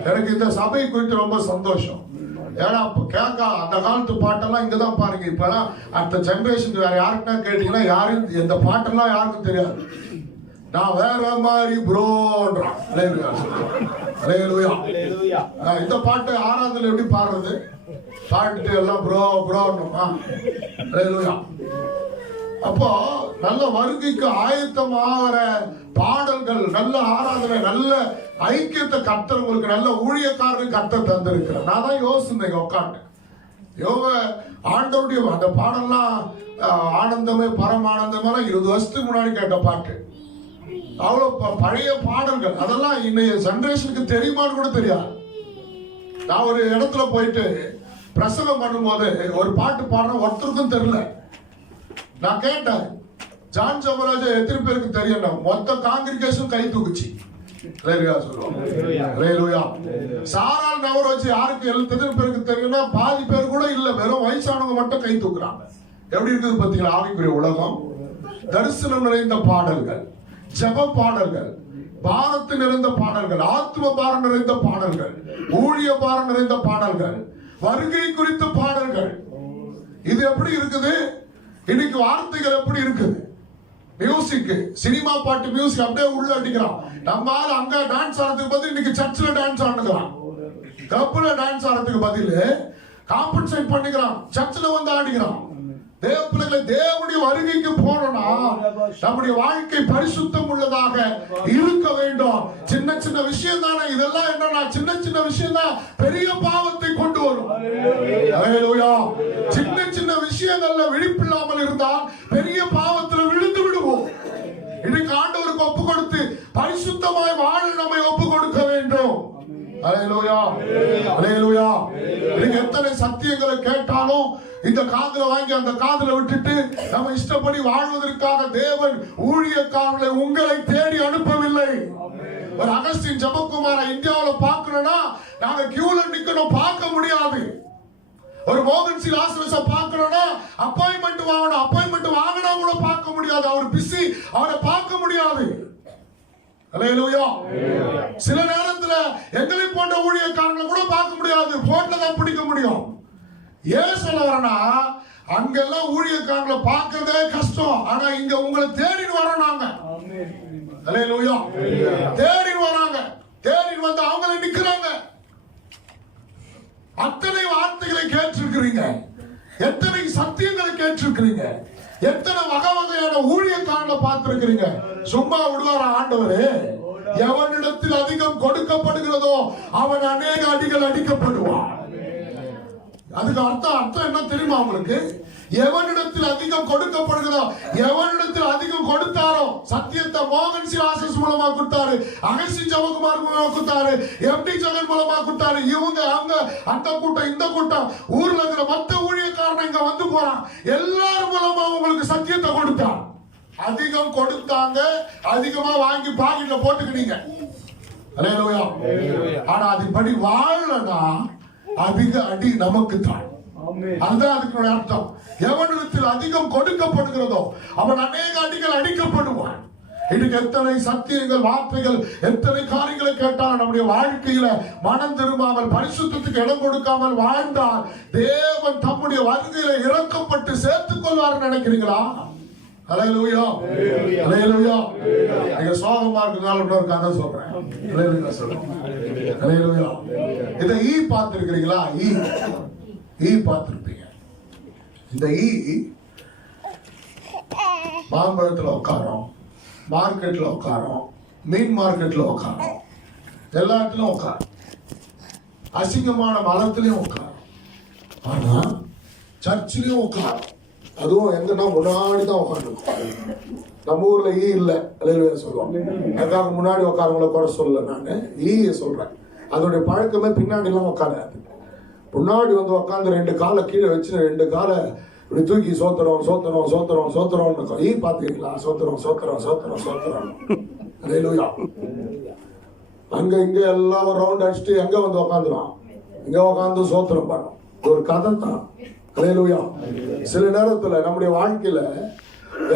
எனக்கு இந்த சபை குறித்து ரொம்ப சந்தோஷம். ஏன்னா கேட்க அந்த காலத்து பாட்டெல்லாம் இங்கதான் பாருங்க. இப்பெல்லாம் அடுத்த ஜெனரேஷன் வேற யாருக்குன்னா கேட்டீங்கன்னா யாரும் இந்த பாட்டெல்லாம் யாருக்கும் தெரியாது. நான் வேற மாதிரி ப்ரோன்றான். இந்த பாட்டு ஆராதனை எப்படி பாடுறது? பாட்டுட்டு எல்லாம் ப்ரோ ப்ரோன்னுமா. அப்போ நல்ல வருகைக்கு ஆயத்தமாகிற பாடல்கள், நல்ல ஆராதனை, நல்ல ஐக்கியத்தை கர்த்தர் உங்களுக்கு, நல்ல ஊழியக்காரருக்கு கர்த்தர் தந்திருக்கிறார். நான் தான் யோசிந்தேன் உட்காந்து. ஆண்டவருடைய அந்த பாடல்லாம் ஆனந்தமே பரமானந்தமெல்லாம் 20 வருஷத்துக்கு முன்னாடி கேட்ட பாட்டு. அவ்வளவு பழைய பாடல்கள். அதெல்லாம் இன்னைய ஜெனரேஷனுக்கு தெரியுமான்னு கூட தெரியாது. நான் ஒரு இடத்துல போயிட்டு பிரசங்கம் பண்ணும்போது ஒரு பாட்டு பாடுற ஒருத்தருக்கும் தெரியல. நான் கேட்டேன், ஜான் ஜபராஜா எத்தனை பேருக்கு தெரியும்? மொத்த காங்கிரிகேஷன் கை தூக்குச்சு. சாரால் நவரோஜி யாருக்கு எத்தனை பேருக்கு தெரியும்னா பாதி பேர் கூட இல்ல, வெறும் வயசானவங்க மட்டும் கை தூக்குறாங்க. எப்படி இருக்குது பாத்தீங்களா ஆவிக்குரிய உலகம்? தரிசனம் நிறைந்த பாடல்கள், ஜப பாடல்கள், பாரத்து நிறைந்த பாடல்கள், ஆத்ம பாரம் நிறைந்த பாடல்கள், ஊழிய பாரம் நிறைந்த பாடல்கள், வருகை குறித்த பாடல்கள். இது எப்படி இருக்குது? இன்னைக்கு வார்த்தைகள் எப்படி இருக்குது? மியூசிக், சினிமா பாட்டு மியூசிக் அப்படியே உள்ள அடிக்கிறான். நம்மால அங்க டான்ஸ் ஆடுறதுக்கு பதில் இன்னைக்கு சர்ச்சில் டான்ஸ் ஆடுகிறான். கிளப்ல டான்ஸ் ஆடுறதுக்கு பதில் காம்பன்சேட் பண்ணிக்கிறான், சர்ச்சில் வந்து ஆடுகிறான். தேவ பிள்ளைகளை தேவனுடைய வருகைக்கு போனோம்னா நம்முடைய வாழ்க்கை பரிசுத்தம் உள்ளதாக இருக்க வேண்டும். சின்ன சின்ன விஷயம் தானே இதெல்லாம். என்னன்னா சின்ன சின்ன விஷயம் தான் பெரிய பாவத்தை கொண்டு வரும். ஹல்லேலூயா. சின்ன சின்ன விஷயங்கள்ல விழிப்பில்லாமல் இருந்தால் பெரிய பாவத்தில் விழுந்து விடுவோம். இன்னைக்கு ஆண்டவருக்கு ஒப்பு கொடுத்து பரிசுத்தமாய் வாழ நம்மை ஒப்பு கொடுக்க வேண்டும். ஹல்லேலூயா, ஹல்லேலூயா. நீங்க எத்தனை சத்தியங்களை கேட்டாலும் இந்த காதுல வாங்கி அந்த காதுல விட்டுட்டு நம்ம இஷ்டப்படி வாழ்வதற்காக தேவன் ஊழியக்காரர்களை உங்களை தேடி அனுப்பவில்லை. ஒரு அகஸ்டின் ஜெபக்குமார இந்தியாவில் பார்க்கணும்னா நாங்க கியூல நிக்கணும், பார்க்க முடியாது. ஒரு மோகன் சி லாசரஸை பார்க்கணும்னா அப்பாயின்மெண்ட் வாங்கணும், அப்பாயின்மெண்ட் வாங்கினா கூட பார்க்க முடியாது. அவர் பிஸி, அவரை பார்க்க முடியாது. ஹல்லேலூயா. சில நேரத்துல எங்களை போன்ற ஊழியக்காரங்களை கூட பார்க்க முடியாது, போன்ல தான் பிடிக்க முடியும். ஏன் சொல்ல வரனா, அங்கெல்லாம் ஊழியக்காரங்களை பார்க்கறதே கஷ்டம். ஆனா இங்க உங்களை தேடி வரோம் நாங்க. ஹல்லேலூயா. தேடி வராங்க, தேடி வந்து அவங்கள நிக்கிறாங்க. அத்தனை வார்த்தைகளை கேட்டிருக்கிறீங்க, எத்தனை சத்தியங்களை கேட்டிருக்கிறீங்க, எத்தனை வகை வகையான ஊழியக்காரங்களை பார்த்திருக்கிறீங்க. சும்மா விடுவார ஆண்டவரே? எவனிடத்தில் அதிகம் கொடுக்கப்படுகிறதோ அவன் அநேக அடிகள் அடிக்கப்படுவான். அதுக்கு அர்த்தம் என்ன தெரியுமா உங்களுக்கு? எவனிடத்தில் அதிகம் கொடுக்கப்படுகிறதோ, எவனிடத்தில் அதிகம் கொடுத்தாரோ, சத்தியத்தை மோகன் சி ஆசஸ் மூலமா கொடுத்தாரு, அகஸ்டி ஜெபக்குமார் மூலமா கொடுத்தாரு, எம்டி ஜெகன் மூலமா கொடுத்தாரு. இவங்க அவங்க அந்த கூட்டம் இந்த கூட்டம் ஊர்ல இருக்கிற மத்த ஊழியக்காரன் இங்க வந்து போறான், எல்லாரும் மூலமா உங்களுக்கு சத்தியத்தை கொடுத்தார். அதிகம் கொடுத்தாங்க, அதிகமா வாங்கி பாக்கெட்ல போட்டுக்கிட்டீங்க. ஹல்லேலூயா. ஆனா அதுபடி வாழலனா அதிக அடி நமக்கு தான். அதுதான் அதுக்கு அர்த்தம். எவனிடத்தில் அதிகம் கொடுக்கப்படுகிறதோ அவன் அநேக அடிகள் அடிக்கப்படுவான். இன்னைக்கு எத்தனை சத்தியங்கள், வார்த்தைகள், எத்தனை காரியங்களை கேட்டால் நம்முடைய வாழ்க்கையில மனம் திரும்பாமல் பரிசுத்தத்துக்கு இடம் கொடுக்காமல் வாழ்ந்தால் தேவன் தம்முடைய வருகையில இறக்கப்பட்டு சேர்த்துக் கொள்வார் நினைக்கிறீங்களா? ஹல்லேலூயா, ஹல்லேலூயா. நீங்க சோகமா இருக்கனால இன்னொரு கதை சொல்றேன். ஹல்லேலூயா சொல்றேன். ஹல்லேலூயா. இத ஈ பார்த்திருக்கிறீங்களா? ஈ பார்த்திருப்பீங்க. இந்த ஈ மாம்பழத்துல உட்காரும், மார்க்கெட்ல உட்காரும், மீன் மார்க்கெட்ல உட்காரும், எல்லா இடத்துலயும் உட்காரும், அசிங்கமான மலத்திலையும் உட்காரும், ஆனா சர்ச்சிலையும் உட்காரும். அதுவும் எங்கன்னா முன்னாடிதான் உட்காந்து. நம்ம ஊர்ல ஈ இல்ல, அல்லேலூயா சொல்லுவோம். அதுக்காக முன்னாடி உட்காரவங்களை குறை சொல்லல, நானு ஈய சொல்றேன். அதோடைய பழக்கமே பின்னாடி எல்லாம் உட்காராது. முன்னாடி வந்து உட்காந்து ரெண்டு காலை கீழே வச்சு ரெண்டு காலை இப்படி தூக்கி சோத்திரம் சோத்திரம் சோத்திரம் சோத்திரம். ஈ பாத்தீங்களா? சோத்திரம் சோத்திரம் சோத்திரம் சோத்திரம். அல்லேலூயா. அங்க இங்க எல்லாம் ரவுண்ட் அடிச்சுட்டு எங்க வந்து உட்காந்துரும், இங்க உட்காந்து சோத்திரம் பண்ணும். ஒரு கதை தான். அல்லேலூயா. சில நேரத்துல நம்முடைய வாழ்க்கையில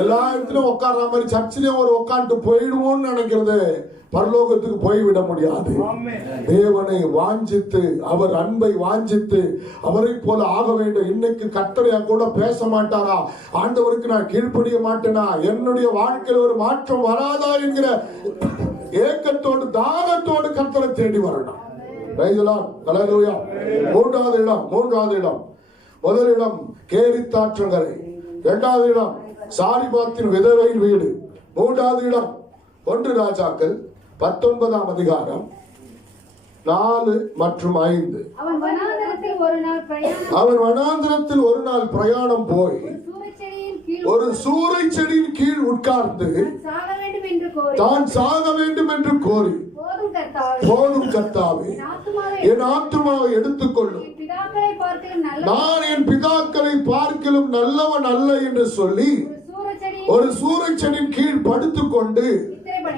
எல்லா இடத்துலயும் உட்கார்ற மாதிரி சர்ச்சிலையும் ஒரு உட்காந்து போயிடுவோம்னு நினைக்கிறது பரலோகத்துக்கு போய்விட முடியாது. தேவனை வாஞ்சித்து, அவர் அன்பை வாஞ்சித்து அவரை போல ஆக வேண்டும். இன்னைக்கு கர்த்தரையா கூட பேச மாட்டாரா? ஆண்டவருக்கு நான் கீழ்ப்படிய மாட்டேனா? என்னுடைய வாழ்க்கையில் ஒரு மாற்றம் வராதா என்கிற ஏக்கத்தோடு தாகத்தோடு கர்த்தரை தேடி வரணும். அல்லேலூயா. மூன்றாவது இடம். முதலிடம் கேரித்தாற்றங்கரை, இரண்டாவது இடம் சாரிபாத்தின் விதவையின் வீடு, மூன்றாவது இடம் 1 ராஜாக்கள் 19ஆம் அதிகாரம் 4 மற்றும் 5. அவன் வனாந்தரத்தில் ஒரு நாள் பிரயாணம் போய் ஒரு சூரை செடியின் கீழ் உட்கார்ந்து தான் சாக வேண்டும் என்று கோரி, போதும் கர்த்தாவே, என் ஆத்துமாவை எடுத்துக்கொள்ளும், நான் என் பிதாக்களை பார்க்கிலும் நல்லவன் அல்ல என்று சொல்லி ஒரு சூரைச்செடியின் கீழ் படுத்துக் கொண்டு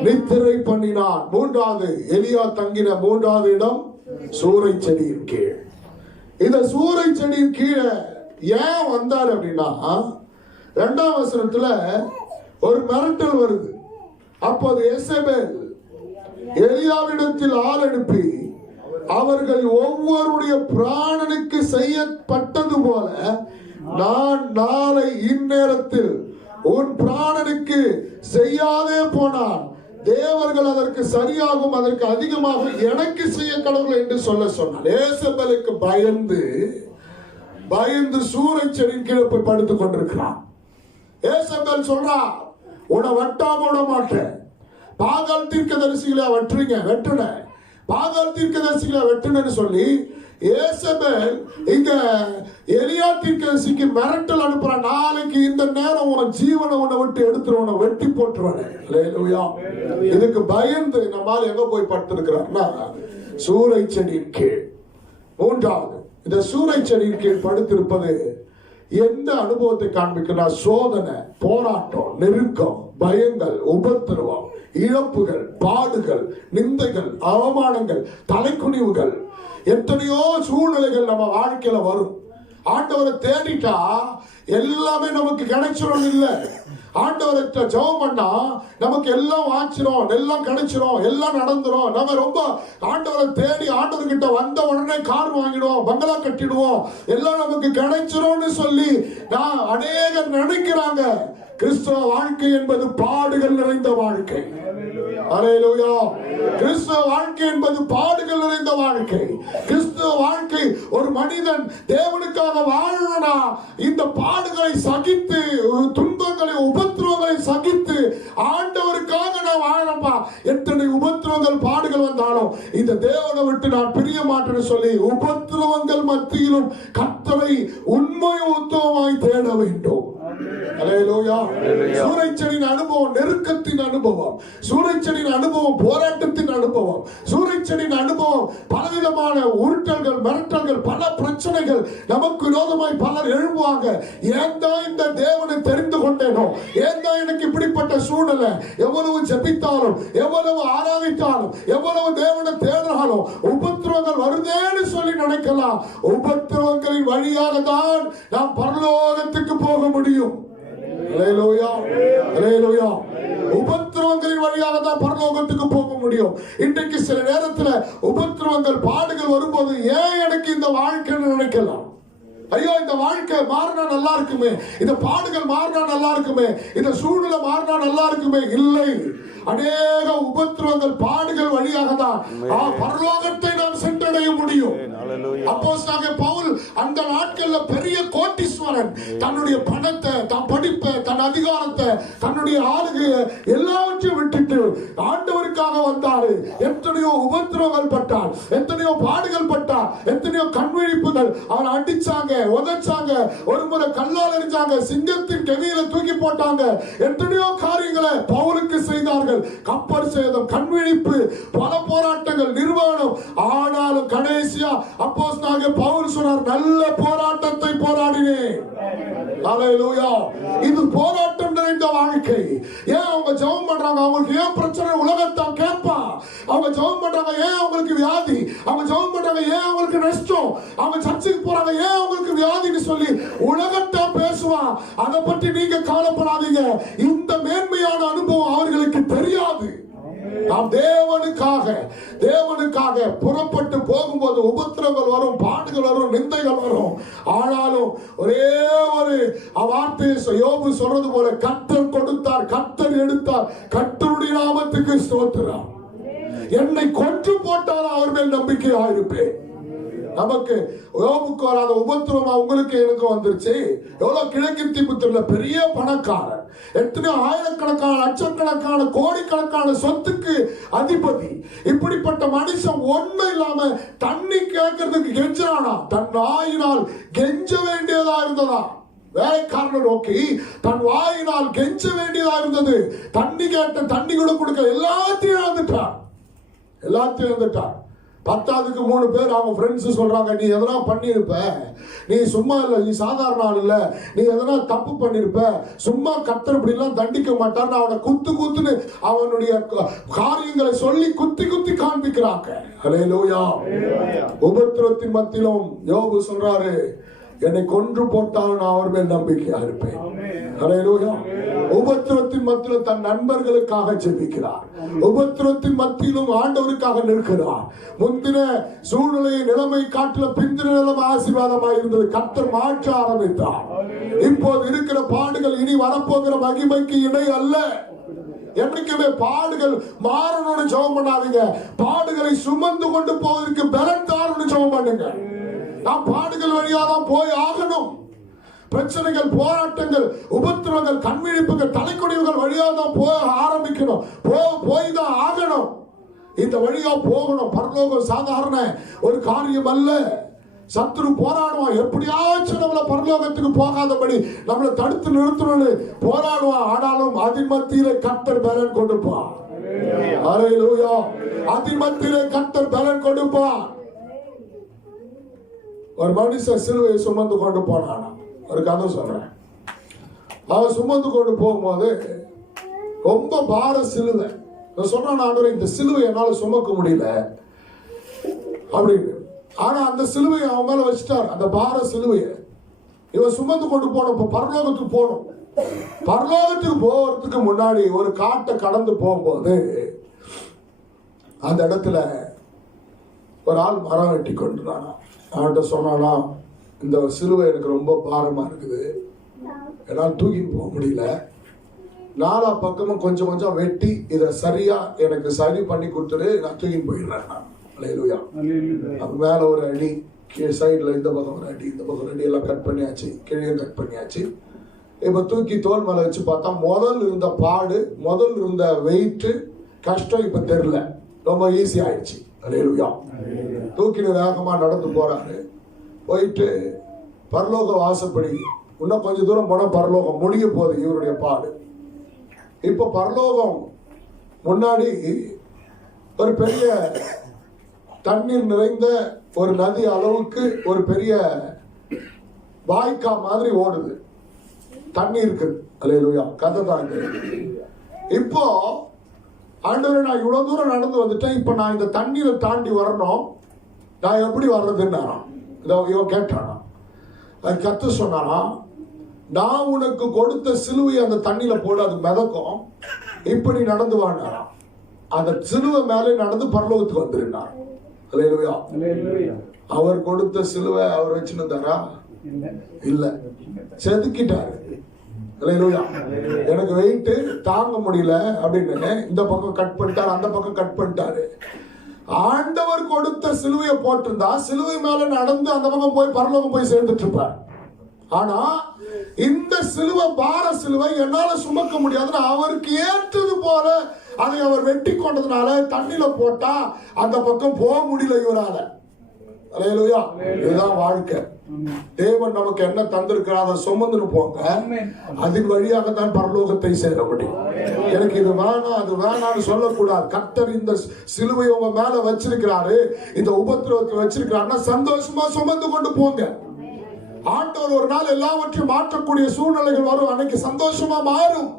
நித்திரை பண்ணினான். மூன்றாவது எலியா தங்கின மூன்றாவது இடம் சூரைச்செடியின் கீழ். இந்த சூரைச்செடியின் கீழே ஏன் வந்தார் அப்படின்னா, 2ஆம் வசனத்துல ஒரு மிரட்டல் வருது. அப்போது எசபேல் எலியாவிடத்தில் ஆள் அனுப்பி அவர்கள் ஒவ்வொருடைய பிராணனுக்கு செய்யப்பட்டது போல நான் நாளை இந்நேரத்தில் உன் பிராணனுக்கு செய்யாதே போனான் தேவர்கள் அதற்கு சரியாகும் அதற்கு அதிகமாக எனக்கு செய்ய கடவுள் என்று சொல்ல சொன்னார். ஏசபேலுக்கு பயந்து சூரச் செடியின் கீழே போய் படுத்துக் கொண்டிருக்கிறான். ஏசபேல் சொல்றா, உன்னை வெட்டாம விட மாட்டேன். பாகால் தீர்க்கதரிசிகளை வெட்டுன பாகால் தீர்க்கதரிசிகளை வெட்டுனன்னு சொல்லி ஏசபேல் இங்க எலியா தீர்க்கதரிசிக்கு மிரட்டல் அனுப்புற, நாளைக்கு இந்த நேரம் உன் ஜீவனை உன்னை விட்டு எடுத்துருவன, வெட்டி போட்டுருவானே. இதுக்கு பயந்து நம்மால் எங்க போய் படுத்திருக்கிறார்னா சூரை செடியின் கீழ். மூன்றாவது, இந்த சூரை செடியின் கீழ் படுத்திருப்பது எந்த அனுபவத்தை காண்பிக்கிறா? சோதனை, போராட்டம், நெருக்கம், பயங்கள், உபத்திரவம், இழப்புகள், பாடுகள், நிந்தைகள், அவமானங்கள், தலைக்குனிவுகள், எத்தனையோ சூழ்நிலைகள் நம்ம வாழ்க்கையில வரும். ஆண்டவரை தேடிட்டா எல்லாமே நமக்கு கிடைச்சிடும் இல்ல. ஆண்டவரை ஜெபம் பண்ணா நமக்கு எல்லாம் வாச்சிரும், எல்லாம் கிடைச்சிரும், எல்லாம் நடந்துரும். நம்ம ரொம்ப ஆண்டவரை தேடி ஆண்டவர்கிட்ட வந்த உடனே கார் வாங்கிடுவோம், பங்களா கட்டிடுவோம், எல்லாம் நமக்கு கிடைச்சிரும்னு சொல்லி நான் அநேகர் நினைக்கிறாங்க. கிறிஸ்தவ வாழ்க்கை என்பது பாடுகள் நிறைந்த வாழ்க்கை. அல்லேலூயா. கிறிஸ்தவ வாழ்க்கை என்பது பாடுகள் நிறைந்த வாழ்க்கை. கிறிஸ்தவ வாழ்க்கை ஒரு மனிதன் தேவனுக்காக வாழணும்னா இந்த பாடுகளை சகித்து, துன்பங்களை, உபத்திரவங்களை சகித்து ஆண்டவருக்காக நான் வாழப்பா. எத்தனை உபத்திரவங்கள், பாடுகள் வந்தாலும் இந்த தேவனை விட்டு நான் பிரிய மாட்டேன்னு சொல்லி உபத்திரவங்கள் மத்தியிலும் கர்த்தரை உண்மை உத்தமமாய் தேட வேண்டும். சூரைச்செடியின் அனுபவம் நெருக்கத்தின் அனுபவம், சூரைச்செடியின் அனுபவம் போராட்டத்தின் அனுபவம், சூரைச்செடியின் அனுபவம் பலவிதமான உருட்டல்கள், மிரட்டல்கள், பல பிரச்சனைகள் நமக்கு விரோதமாய் பலர் எழுப்புவாங்க. ஏன் தான் இந்த தேவனை தெரிந்து கொண்டேனோ, ஏன் தான் எனக்கு இப்படிப்பட்ட சூழ்நிலை, எவ்வளவு ஜெபித்தாலும், எவ்வளவு ஆராதித்தாலும், எவ்வளவு தேவனை தேடினாலும் உபத்திரவங்கள் வருதேன்னு சொல்லி நினைக்கலாம். உபத்திரவங்களின் வழியாக தான் நாம் பரலோகத்துக்கு போக முடியும். உபத்திரவங்களின் வழியாக தான் பரலோகத்துக்கு போக முடியும். இன்றைக்கு சில நேரத்தில் உபத்திரவங்கள், பாடுகள் வரும்போது ஏன் எனக்கு இந்த வாழ்க்கைன்னு நினைக்கலாம். ஐயோ, இந்த வாழ்க்கை மாறினா நல்லா இருக்குமே, இந்த பாடுகள் மாறினா நல்லா இருக்குமே, இந்த சூழ்நிலை மாறினா நல்லா இருக்குமே. இல்லை, அநேக உபத்திரவங்கள், பாடுகள் வழியாக தான் பரலோகத்தை நாம் சென்றடைய முடியும். அப்போஸ்தலனாகிய பவுல் அந்த நாட்கள்ல பெரிய கோட்டீஸ்வரன், தன்னுடைய பணத்தை, தன் படிப்பை, தன் அதிகாரத்தை, தன்னுடைய ஆளுகையை எல்லாவற்றையும் விட்டுட்டு ஆண்டவருக்காக வந்தாரு. எத்தனையோ உபத்திரவங்கள் பட்டார், எத்தனையோ பாடுகள் பட்டார், எத்தனையோ கண்விழிப்புகள். அவன் அடிச்சாங்க, உதைச்சாங்க, ஒரு முறை கல்லால் எறிஞ்சாங்க, சிங்கத்தின் கெவியில தூக்கி போட்டாங்க, எத்தனையோ காரியங்களை பவுலுக்கு செய்தார்கள். கப்பர் சேதம், கண்விழிப்பு, பல போராட்டங்கள், நிர்வாணம். ஆனாலும் கடைசியா அப்போஸ்தலனாகிய பவுல் சொன்னார், நல்ல போராட்டத்தை போராடினேன். அல்லேலூயா. இது போராட்டம் நிறைந்த வாழ்க்கை. ஏன் அவங்க ஜெபம் பண்றாங்க? அவங்களுக்கு ஏன் பிரச்சனை? உலகத்தான் கேட்பா. அவங்க ஜெபம் பண்றாங்க, ஏன் அவங்களுக்கு வியாதி? அவங்க ஜெபம் பண்றாங்க, ஏன் அவங்களுக்கு நஷ்டம்? அவங்க சர்ச்சுக்கு போறாங்க, ஏன் அவங்களுக்கு வியாதின்னு சொல்லி உலகத்தான் பேசுவான். அதை பற்றி நீங்க கவலைப்படாதீங்க. இந்த மேன்மையான அனுபவம் அவர்களுக்கு தெரியாது. நாம் தேவனுக்காக புறப்பட்டு போகும்போது உபத்திரங்கள் வரும், பாடுகள் வரும், நிந்தைகள் வரும். ஆனாலும் ஒரே ஒரு வார்த்தையை யோபு சொல்றது போல, கர்த்தர் கொடுத்தார், கர்த்தர் எடுத்தார், கர்த்தருடைய நாமத்துக்கு ஸ்தோத்திரம். என்னை கொன்று போட்டாலும் அவர் மேல் நம்பிக்கையா இருப்பேன். நமக்கு யோபுக்கு வராத உபத்திரவம் உங்களுக்கு எனக்கு வந்துருச்சு. எவ்வளவு கிழக்கு தீபுத்திரல பெரிய பணக்காரன், எத்தனையோ ஆயிரக்கணக்கான, லட்சக்கணக்கான, கோடிக்கணக்கான சொத்துக்கு அதிபதி. இப்படிப்பட்ட மனுஷன் ஒண்ணு இல்லாம தண்ணி கேட்கறதுக்கு கெஞ்சானா, தன் வாயினால் கெஞ்ச வேண்டியதா இருந்ததா. வேலைக்காரனை நோக்கி தன் வாயினால் கெஞ்ச வேண்டியதா இருந்தது. தண்ணி கேட்ட தண்ணி கூட கொடுக்க எல்லாத்தையும் இழந்துட்டான். 10க்கு 3 பேர் அவங்க ஃப்ரெண்ட்ஸ் சொல்றாங்க, நீ எதனா பண்ணிருப்ப, நீ சும்மா இல்ல, நீ சாதாரண ஆள் இல்ல, நீ எதனா தப்பு பண்ணிருப்ப, சும்மா கர்த்தர் இப்படி எல்லாம் தண்டிக்க மாட்டார். அவனை குத்துன்னு அவனுடைய காரியங்களை சொல்லி குத்தி காண்பிக்கிறாங்க. அல்லேலூயா. உபத்திரவத்தின் மத்தியிலும் யோபு சொல்றாரு, என்னை கொன்று போட்டாலும் நான் அவர் மேல் நம்பிக்கையா இருப்பேன். அல்லேலூயா. உபத்திரத்தின் மத்தியில் தன் நண்பர்களுக்காக ஜெபிக்கிறார். உபத்திரத்தின் மத்தியிலும் ஆண்டவருக்காக நிற்கிறார். முந்தின சூழ்நிலை நிலைமை காட்டில பிந்தின நிலைமை ஆசீர்வாதமாக இருந்தது. கர்த்தர் மாற்ற ஆரம்பித்தார். இப்போது இருக்கிற பாடுகள் இனி வரப்போகிற மகிமைக்கு இணை அல்ல. என்னைக்குமே பாடுகள் மாறணும்னு ஜெபம் பண்ணாதீங்க. பாடுகளை சுமந்து கொண்டு போவதற்கு பலன் தாருன்னு ஜெபம் பண்ணுங்க. நான் பாடுகள் வழியாக தான் போய் ஆகணும். பிரச்சனைகள், போராட்டங்கள், உபத்திரவங்கள், கண்விழிப்புகள், தலைக்குடிவுகள் வழியாக தான் போக ஆரம்பிக்கணும். போய் தான் ஆகணும். இந்த வழியா போகணும். பரலோகம் சாதாரண ஒரு காரியம் அல்ல. சத்துரு போராடுவான். எப்படியாச்சும் நம்மளை பரலோகத்துக்கு போகாதபடி நம்மளை தடுத்து நிறுத்தணும்னு போராடுவான். ஆனாலும் அதின் மத்தியிலே கர்த்தர் பலன் கொடுப்பான். அல்லேலூயா. அதின் மத்தியிலே கர்த்தர் பலன் கொடுப்பான். ஒரு மனுஷன் சிலுவையை சுமந்து கொண்டு போனானா, ஒரு கதை சொல்றேன். அவன் சுமந்து கொண்டு போகும்போது ரொம்ப பார சிலுவை. சொன்னான், ஆண்டவரே இந்த சிலுவை என்னால சுமக்க முடியல அப்படின்னு. ஆனா அந்த சிலுவையை அவன் மேல வச்சுட்டார். அந்த பார சிலுவையை இவன் சுமந்து கொண்டு போன பரலோகத்துக்கு போகணும். பரலோகத்துக்கு போறதுக்கு முன்னாடி ஒரு காட்டை கடந்து போகும்போது அந்த இடத்துல ஒரு ஆள் மரம் வெட்டி கொண்டுறானா. அவன்கிட்ட சொன்னானா, இந்த சிலுவை எனக்கு ரொம்ப பாரமா இருக்குது, என்னால் தூக்கிட்டு போக முடியல, நாலா பக்கமும் கொஞ்சம் கொஞ்சம் வெட்டி இதை சரியா எனக்கு சரி பண்ணி கொடுத்துரு, நான் தூக்கிட்டு போயிடுறேன். அல்லேலூயா. அது மேல ஒரு அடி, கீழே சைடுல இந்த பக்கம் ஒரு அடி, இந்த பக்கம் ஒரு அடி எல்லாம் கட் பண்ணியாச்சு, கீழே கட் பண்ணியாச்சு. இப்ப தூக்கி தோல் மேல வச்சு பார்த்தா முதல் இருந்த பாடு, முதல் இருந்த வெயிட் கஷ்டம் இப்ப தெரியல, ரொம்ப ஈஸி ஆயிடுச்சு. அல்லேலூயா. தூக்கின வேகமா நடந்து போறாரு. போயிட்டு பரலோக வாசப்படி இன்னும் கொஞ்சம் தூரம் போனா பரலோகம் முடிய போகுது இவருடைய பாடு. இப்ப பரலோகம் முன்னாடி ஒரு பெரிய தண்ணீர் நிறைந்த ஒரு நதி அளவுக்கு ஒரு பெரிய வாய்க்கா மாதிரி ஓடுது, தண்ணி இருக்குது. அல்லேலூயா. கதை தான். இப்போ ஆண்டவரே, நான் இவ்வளவு தூரம் நடந்து வந்துட்டேன், இப்ப நான் இந்த தண்ணீரை தாண்டி வரணும், நான் எப்படி வர்றதுன்னு இவன் கேட்டானா. கர்த்தர் சொன்னானா, நான் உனக்கு கொடுத்த சிலுவை அந்த தண்ணியில போட அது மிதக்கும், இப்படி நடந்து வாண்டாராம். அந்த சிலுவை மேலே நடந்து பரலோகத்துக்கு வந்துருந்தார். அல்லேலூயா. அவர் கொடுத்த சிலுவை அவர் வச்சுருந்தாரா? இல்ல, செதுக்கிட்டாரு. எனக்கு வெயிட் தாங்க முடியல அப்படின்னு இந்த பக்கம் கட் பண்ணிட்டாரு, அந்த பக்கம் கட் பண்ணிட்டாரு. ஆண்டவர் கொடுத்த சிலுவையை போட்டிருந்தா சிலுவை மேல நடந்து அந்த பக்கம் போய் பரலோகம் போய் சேர்ந்துட்டு இருப்பார். ஆனா இந்த சிலுவை பார சிலுவை என்னால சுமக்க முடியாதுன்னு அவருக்கு ஏற்றது போல அதை அவர் வெட்டி கொண்டதுனால தண்ணியில போட்டா அந்த பக்கம் போக முடியல இவரால. அல்லேலூயா. இதுதான் வாழ்க்கை. தேவன் நமக்கு என்ன தந்திருக்கிறார் அதை சுமந்துன்னு போங்க. அதன் வழியாக தான் பரலோகத்தை சேர முடியும். எனக்கு இது வேணாம் அது வேணாம்னு சொல்லக்கூடாது. கர்த்தர் இந்த சிலுவை உங்க மேல வச்சிருக்கிறாரு, இந்த உபத்திரவத்தை வச்சிருக்கிறாருன்னா சந்தோஷமா சுமந்து கொண்டு போங்க. ஆண்டவர் ஒரு நாள் எல்லாவற்றையும் மாற்றக்கூடிய சூழ்நிலைகள் வரும், அன்னைக்கு சந்தோஷமா மாறும்.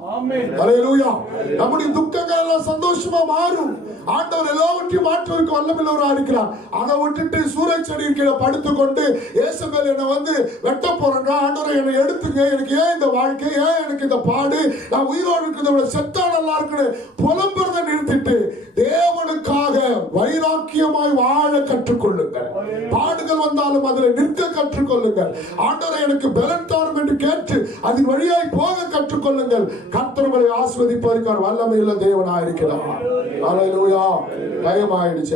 அல்லேலூயா. நம்முடைய துக்கங்கள் எல்லாம் சந்தோஷமா மாறும். ஆண்டவர் எல்லாவற்றையும் மாற்றுவதற்கு வல்லமையுள்ளவரா இருக்கிறார். அதை விட்டுட்டு சூரஜ் செடி கீழே படுத்துக்கொண்டு இயேசுபேல் என்னை வந்து வெட்ட போறேன், ஆண்டவரை என்னை எடுத்துங்க, எனக்கு ஏன் இந்த வாழ்க்கை, ஏன் எனக்கு இந்த பாடு, நான் உயிரோடு இருக்கிறத விட செத்தா நல்லா இருக்குன்னு புலம்புறதை நிறுத்திட்டு தேவனுக்காக வைராக்கியமாய் வாழ கற்றுக்கொள்ளுங்கள். பாடுகள் வந்தாலும் அதில் நிற்க கற்றுக்கொள்ளுங்கள். ஆண்டவரை எனக்கு பலன் தாரும் என்று கேட்டு அதன் வழியாய் போக கற்றுக்கொள்ளுங்கள். கர்த்தர் உங்களை ஆசீர்வதிப்பதற்கு வல்லமையுள்ள தேவனாய் இருக்கிறார். அல்லேலூயா. டைம் ஆயிடுச்சு.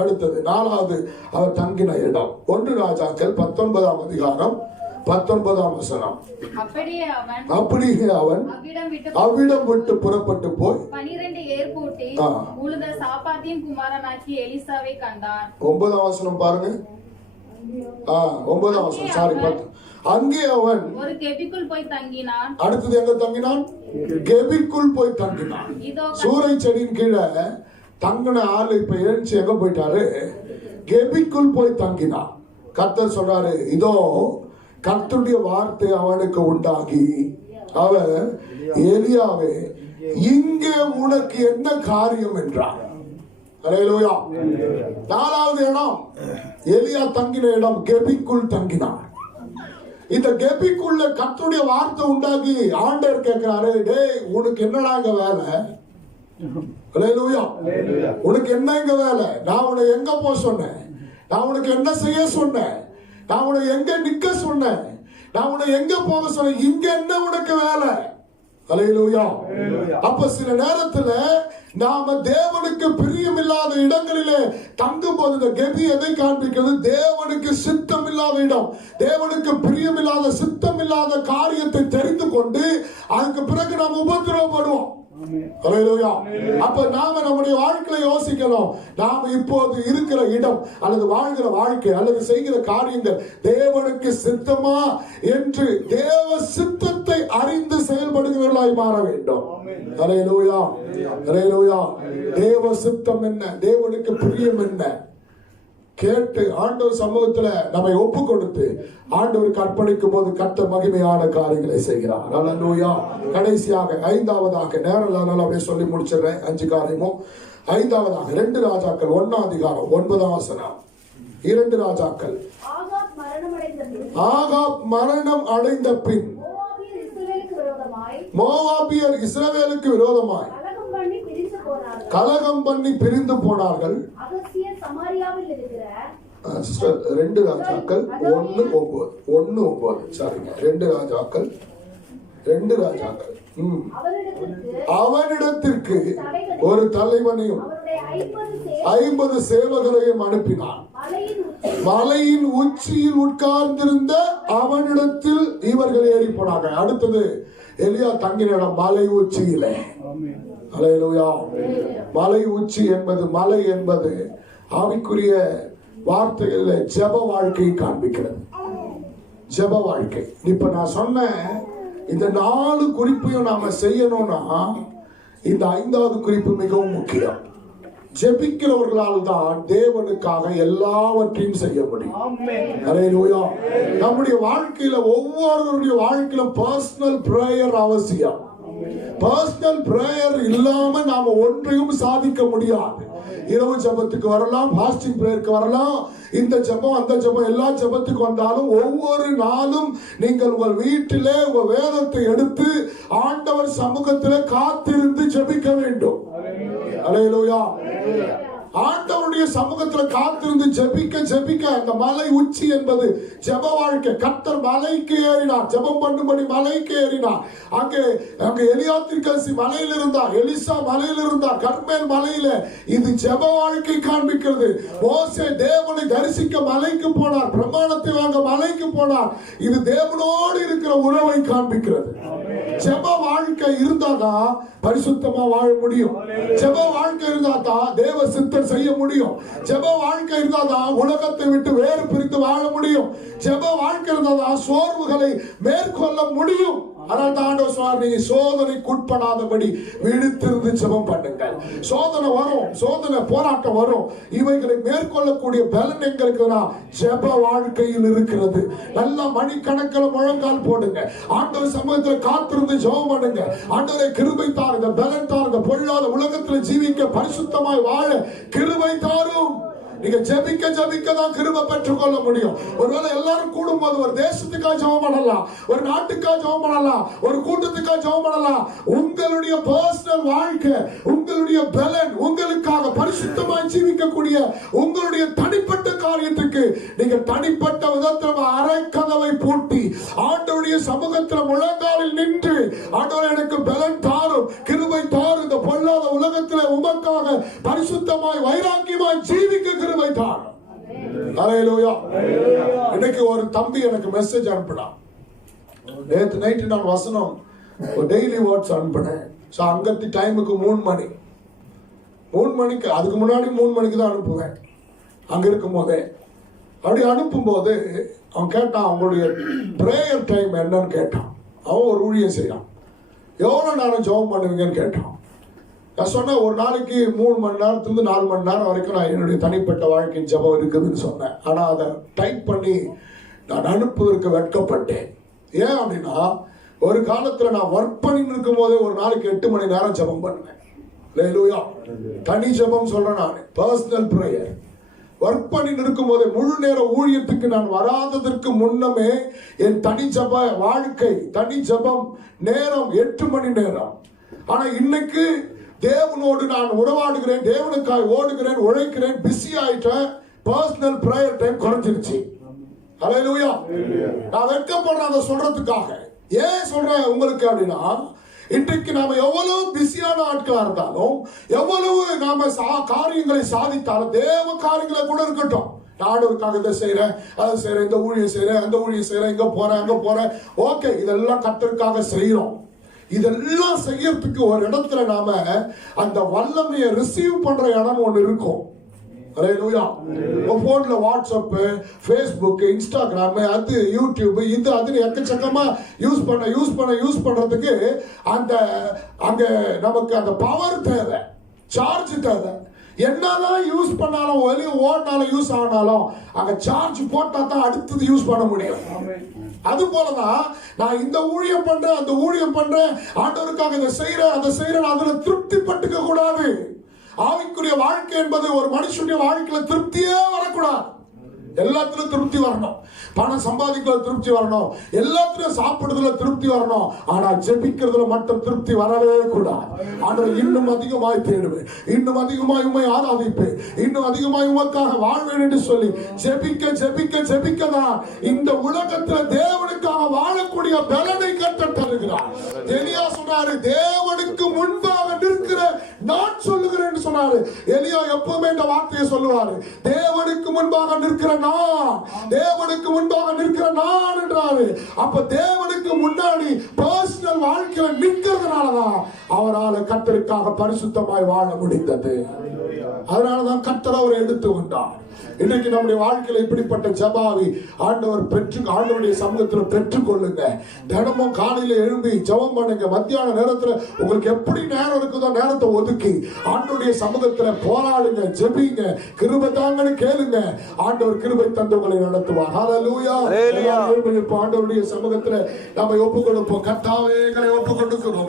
அடுத்தது நாலாவது அவர் தங்கின இடம் 1 ராஜாக்கள் 19ஆம் அதிகாரம் 19ஆம் வசனம். அப்படியே அவன் அவ்விடம் விட்டு புறப்பட்டு போய் 12 ஏர்போட்டி உழுத சாப்பாத்தின் குமாரனாகிய எலிசாவை கண்டான். 9ஆம் வசனம் பாருங்க. 9ஆம் வசனம். சாரி, அங்கே அவன் ஒரு கெபிக்குள் போய் தங்கினான். அடுத்தது எங்க தங்கினான்? கெபிக்குள் போய் தங்கினான். சூரை செடியின் கீழே தங்கின ஆளு இப்ப எழுச்சி எங்க போயிட்டாரு? கெபிக்குள் போய் தங்கினான். கர்த்தர் சொல்றாரு, இதோ கர்த்தருடைய வார்த்தை அவனுக்கு உண்டாகி அவர் எலியாவே இங்கே உனக்கு என்ன காரியம் என்றார். அல்லேலூயா. நாலாவது இடம் எலியா தங்கின இடம் கெபிக்குள் தங்கினார். இந்த கெபிக்குள்ள கர்த்தருடைய வார்த்தை உண்டாகி ஆண்டவர் கேட்கிறாரு, டேய் உனக்கு என்னடா இங்க வேலை? அல்லேலூயா. உனக்கு என்ன இங்க வேலை? நான் உன்னை எங்க போக சொன்னேன்? நான் உனக்கு என்ன செய்ய சொன்னேன்? நான் உன்னை எங்க நிக்க சொன்னேன்? நான் உன்னை எங்க போக சொன்னேன்? இங்க என்ன உனக்கு வேலை? அல்லேலூயா. அப்ப சில நேரத்துல நாம தேவனுக்கு பிரியமில்லாத இடங்களிலே தங்கும் போது இந்த கெபி எதை காண்பிக்கிறது? தேவனுக்கு சித்தம் இல்லாத இடம், தேவனுக்கு பிரியமில்லாத சித்தம் இல்லாத காரியத்தை தெரிந்து கொண்டு அதுக்கு பிறகு நாம் உபத்திரவப்படுவோம். அப்ப நாம நம்முடைய வாழ்க்கையில யோசிக்கணும், நாம இப்போது இருக்கிற இடம் அல்லது வாழ்கிற வாழ்க்கை அல்லது செய்கிற காரியங்கள் தேவனுக்கு சித்தமா என்று தேவ சித்தத்தை அறிந்து செயல்படுகிறவர்களாய் மாற வேண்டும். அல்லேலூயா, அல்லேலூயா. தேவ சித்தம் என்ன, தேவனுக்கு பிரியம் என்ன கேட்டு ஆண்டவர் சமூகத்துல நம்மை ஒப்பு கொடுத்து ஆண்டவருக்கு அர்ப்பணிக்கும் போது கர்த்தர் மகிமையான காரியங்களை செய்கிறார். அல்லேலூயா. கடைசியாக ஐந்தாவதாக, நேரம் அப்படியே சொல்லி முடிச்சிடுறேன், 5 காரியமும். ஐந்தாவதாக 2 ராஜாக்கள் 1ஆம் அதிகாரம் 9ஆம் வசனம். 2 ராஜாக்கள். ஆகாப் மரணம் அடைந்த பின் மோவாபியர் இஸ்ரவேலுக்கு விரோதமாய் கலகம் பண்ணி பிரிந்து போனார்கள். 2 ராஜாக்கள் 1:9. சரிங்க, 2 ராஜாக்கள் அவனிடத்திற்கு ஒரு தலைவனையும் 50 சேவகரையும் அனுப்பினான். மலையின் உச்சியில் உட்கார்ந்திருந்த அவனிடத்தில் இவர்கள் ஏறி போனாங்க. அடுத்தது எலியா தங்கின இடம் மலை உச்சியிலே. அல்லேலூயா. மலை உச்சி என்பது, மலை என்பது ஆவிக்குரிய வார்த்தைகளில் ஜெப வாழ்க்கையை காண்பிக்கிறது. ஜெப வாழ்க்கை. இப்ப நான் சொன்ன இந்த 4 குறிப்பையும் நாம செய்யணும்னா இந்த 5வது குறிப்பு மிகவும் முக்கியம். ஜெபிக்கிறவர்களால் தான் தேவனுக்காக எல்லாவற்றையும் செய்ய முடியும். அல்லேலூயா. நம்முடைய வாழ்க்கையில ஒவ்வொருவருடைய வாழ்க்கையிலும் பர்சனல் பிரேயர் அவசியம். பர்சனல் பிரேயர் இல்லாம நாம ஒன்றையும் சாதிக்க முடியாது. இரவு ஜெபத்துக்கு வரலாம், ஃபாஸ்டிங் பிரேயருக்கு வரலாம், இந்த ஜெபம் அந்த ஜெபம் எல்லா ஜெபத்துக்கு வந்தாலும் ஒவ்வொரு நாளும் நீங்கள் உங்கள் வீட்டிலே உங்கள் வேதத்தை எடுத்து ஆண்டவர் சமூகத்திலே காத்திருந்து ஜெபிக்க வேண்டும். அல்லேலூயா. ஆண்டவருடைய சமூகத்துல காத்திருந்து ஜெபிக்க ஜெபிக்க அந்த மலை உச்சி என்பது ஜெப வாழ்க்கை. கர்த்தர் மலைக்கு ஏறினார், ஜெபம் பண்ணும்படி மலைக்கு ஏறினார். அங்கே எலியா தீர்க்கதரிசி மலையில் இருந்தார், எலிசா மலையில் இருந்தார், கர்மேல் மலையில. இது ஜெப வாழ்க்கை காண்பிக்கிறது. மோசே தேவனை தரிசிக்க மலைக்கு போனார், பிரமாணத்தை வாங்க மலைக்கு போனார். இது தேவனோடு இருக்கிற உறவை காண்பிக்கிறது. ஜெப வாழ்க்கை இருந்தாதான் பரிசுத்தமா வாழ முடியும். ஜெப வாழ்க்கை இருந்தாதான் தேவ சித்தம் செய்ய முடியும். ஜெப வாழ்க்கை இருந்தாதான் உலகத்தை விட்டு வேறு பிரித்து வாழ முடியும். ஜெப வாழ்க்கை இருந்தாதான் சோர்வுகளை மேற்கொள்ள முடியும். ஆனால் ஆண்டவர் சொல்றார், நீங்க சோதனைக்கு உட்படாதபடி விழித்திருந்து ஜெபம் பண்ணுங்கள். சோதனை வரும், சோதனை போராட்டம் வரும். இவைகளை மேற்கொள்ளக்கூடிய பலன் எங்களுக்கு ஜெப வாழ்க்கையில் இருக்கிறது. நல்ல மணிக்கணக்கில் முழங்கால் போடுங்க, ஆண்டவர் சமூகத்தில் காத்திருந்து ஜெபம் பண்ணுங்க. ஆண்டவரை கிருபை தாருங்க, பலன் தாருங்க, பொல்லாத உலகத்தில் ஜீவிக்க பரிசுத்தமாய் வாழ கிருபை தாரும். நீங்க ஜெபிக்க ஜெபிக்க தான் கிருபை பெற்றுக் கொள்ள முடியும். ஒருவேளை எல்லாரும் கூடும் போது ஒரு தேசத்துக்காக ஜெபம் பண்ணலாம், ஒரு நாட்டுக்காக ஜெபம் பண்ணலாம், ஒரு கூட்டத்துக்காக ஜெபம் பண்ணலாம். உங்களுடைய பர்சனல் வாழ்க்கை, உங்களுடைய பலன், உங்களுக்காக பரிசுத்தமாய் ஜீவிக்கக்கூடிய உங்களுடைய தனிப்பட்ட காரியத்துக்கு நீங்க தனிப்பட்ட விதத்தில் அரை கதவை பூட்டி ஆண்டவருடைய சமூகத்தில் முழங்காலில் நின்று, ஆண்டவர் எனக்கு பலன் தாரும், கிருபை தாரும், இந்த பொல்லாத உலகத்தில் உமக்காக பரிசுத்தமாய் வைராக்கியமாய் ஜீவிக்க கிருபை தாரும். அல்லேலூயா. இன்னைக்கு ஒரு தம்பி எனக்கு மெசேஜ் அனுப்பினான். நேற்று நைட்டு நான் வசனம் டெய்லி வேர்ட்ஸ் அனுப்பினேன். அங்கத்தி டைமுக்கு 3 மணி, 3 மணிக்கு, அதுக்கு முன்னாடி 3 மணிக்கு தான் அனுப்புவேன். அங்க இருக்கும் போதே அப்படி அனுப்பும் போது அவன் கேட்டான், அவங்களுடைய பிரேயர் டைம் என்னன்னு கேட்டான். அவன் ஒரு ஊழியம் செய்யறான், எவ்வளவு நேரம் ஜெபம் பண்ணுவீங்கன்னு கேட்டான். நான் சொன்னேன், ஒரு நாளைக்கு 3 மணி நேரத்துலேருந்து 4 மணி நேரம் வரைக்கும் நான் என்னுடைய தனிப்பட்ட வாழ்க்கையின் ஜெபம் இருக்குதுன்னு சொன்னேன். ஆனால் அதை டைப் பண்ணி நான் அனுப்புவதற்கு வெட்கப்பட்டேன். ஏன் அப்படின்னா, ஒரு காலத்தில் நான் ஒர்க் பண்ணிட்டு இருக்கும் போதே ஒரு நாளைக்கு 8 மணி நேரம் ஜெபம் பண்ணுவேன். அல்லேலூயா. தனி ஜெபம் சொல்றேன் நான், பர்சனல் பிரேயர். ஒர்க் பண்ணி இருக்கும் போது முழு நேர ஊழியத்துக்கு நான் வராததற்கு முன்னமே என் தனி ஜப வாழ்க்கை, தனி ஜபம் நேரம் 8 மணி நேரம். ஆனா இன்னைக்கு தேவனோடு நான் உறவாடுகிறேன், தேவனுக்காய் ஓடுகிறேன், உழைக்கிறேன், பிஸி ஆயிட்டேன். பர்சனல் பிரேயர் டைம் குறைஞ்சிருச்சு. ஹல்லேலூயா. நான் வெட்கப்படுறேன் அதை சொல்றதுக்காக. ஏன் சொல்றேன் உங்களுக்கு அப்படின்னா, இன்றைக்கு நாம எவ்வளவு பிஸியான ஆட்களா இருந்தாலும், எவ்வளவு நாம காரியங்களை சாதித்தாலும், தேவ காரியங்களை கூட இருக்கட்டும், நாடுக்காக இதை செய்யறேன், அதை செய்யறேன், இந்த ஊழியம் செய்யறேன், அந்த ஊழியம் செய்யறேன், இங்க போறேன், அங்க போறேன், ஓகே, இதெல்லாம் கர்த்தருக்காக செய்யறோம். இதெல்லாம் செய்யறதுக்கு ஒரு இடத்துல நாம அந்த வல்லமையை ரிசீவ் பண்ற இடம் ஒண்ணு இருக்கும். ஹல்லேலூயா. போன்ல வாட்ஸ்அப், ஃபேஸ்புக், இன்ஸ்டாகிராம், அது யூடியூப், இது அதுன்னு எக்கச்சக்கமா யூஸ் பண்றதுக்கு அந்த அங்க நமக்கு அந்த பவர் தேவை, சார்ஜ் தேவை. என்னதான் யூஸ் பண்ணாலும், வெளியே ஓடினாலும், யூஸ் ஆனாலும் அங்க சார்ஜ் போட்டா தான் அடுத்தது யூஸ் பண்ண முடியும். அது போலதான் நான் இந்த ஊழியம் பண்றேன், அந்த ஊழியம் பண்றேன், ஆண்டவருக்காக இதை செய்யறேன், அதை செய்யறேன், அதுல திருப்தி பட்டுக்க கூடாது. ஆவிக்குரிய வாழ்க்கை என்பது ஒரு மனுஷனுடைய வாழ்க்கையில திருப்தியே வரக்கூடாது. எல்லாத்திலும் திருப்தி வரணும். பணம் சம்பாதிக்கிறதுல திருப்தி வரணும், எல்லாத்திலும் சாப்பிடுறதுல திருப்தி வரணும். ஆனா ஜெபிக்கிறதுல மட்டும் திருப்தி வரவே கூடாது. ஆண்டவர் இன்னும் அதிகமாய் தேடுவேன், இன்னும் அதிகமாய் உம்மை ஆராதிப்பேன், இன்னும் அதிகமாய் உமக்காக வாழ்வேன் என்று சொல்லி ஜெபிக்க ஜெபிக்க ஜெபிக்கதான் இந்த உலகத்துல தேவனுக்காக வாழக்கூடிய பலனை கர்த்தர் தருகிறார். எலியா சொன்னாரு, தேவனுக்கு முன்பாக நிற்கிற நான் சொல்லுகிறேன் சொன்னாரு. எலியா எப்பவுமே இந்த வார்த்தையை சொல்லுவாரு, தேவனுக்கு முன்பாக நிற்கிற நான், தேவனுக்கு முன்பாக நிற்கிற நான் என்றாரு. அப்ப தேவனுக்கு முன்னாடி பர்சனல் வாழ்க்கையில நிற்கிறதுனாலதான் அவரால் கர்த்தருக்காக பரிசுத்தமாய் வாழ முடிந்தது. அதனாலதான் கர்த்தர் அவரை எடுத்து வந்தார். இன்னைக்கு நம்முடைய வாழ்க்கையில இப்படிப்பட்ட ஜபாவி ஆண்டவருடைய சமூகத்தில் பெற்றுக்கொள்ளுங்க. தினமும் காலையில எழும்பி ஜெபம் பண்ணுங்க. மத்தியான நேரத்துல உங்களுக்கு எப்படி நேரம் இருக்குதோ நேரத்தை ஒதுக்கி ஆண்டவருடைய சமூகத்துல போராடுங்க, ஜெபிங்க, கிருபை தாங்கன்னு கேளுங்க. ஆண்டவர் கிருபை தந்தவங்களை நடத்துவார். ஹல்லேலூயா. ஆண்டவருடைய சமூகத்துல நம்ம ஒப்பு கொடுப்போம். கர்த்தாவே எங்களை ஒப்பு கொடுக்கிறோம்.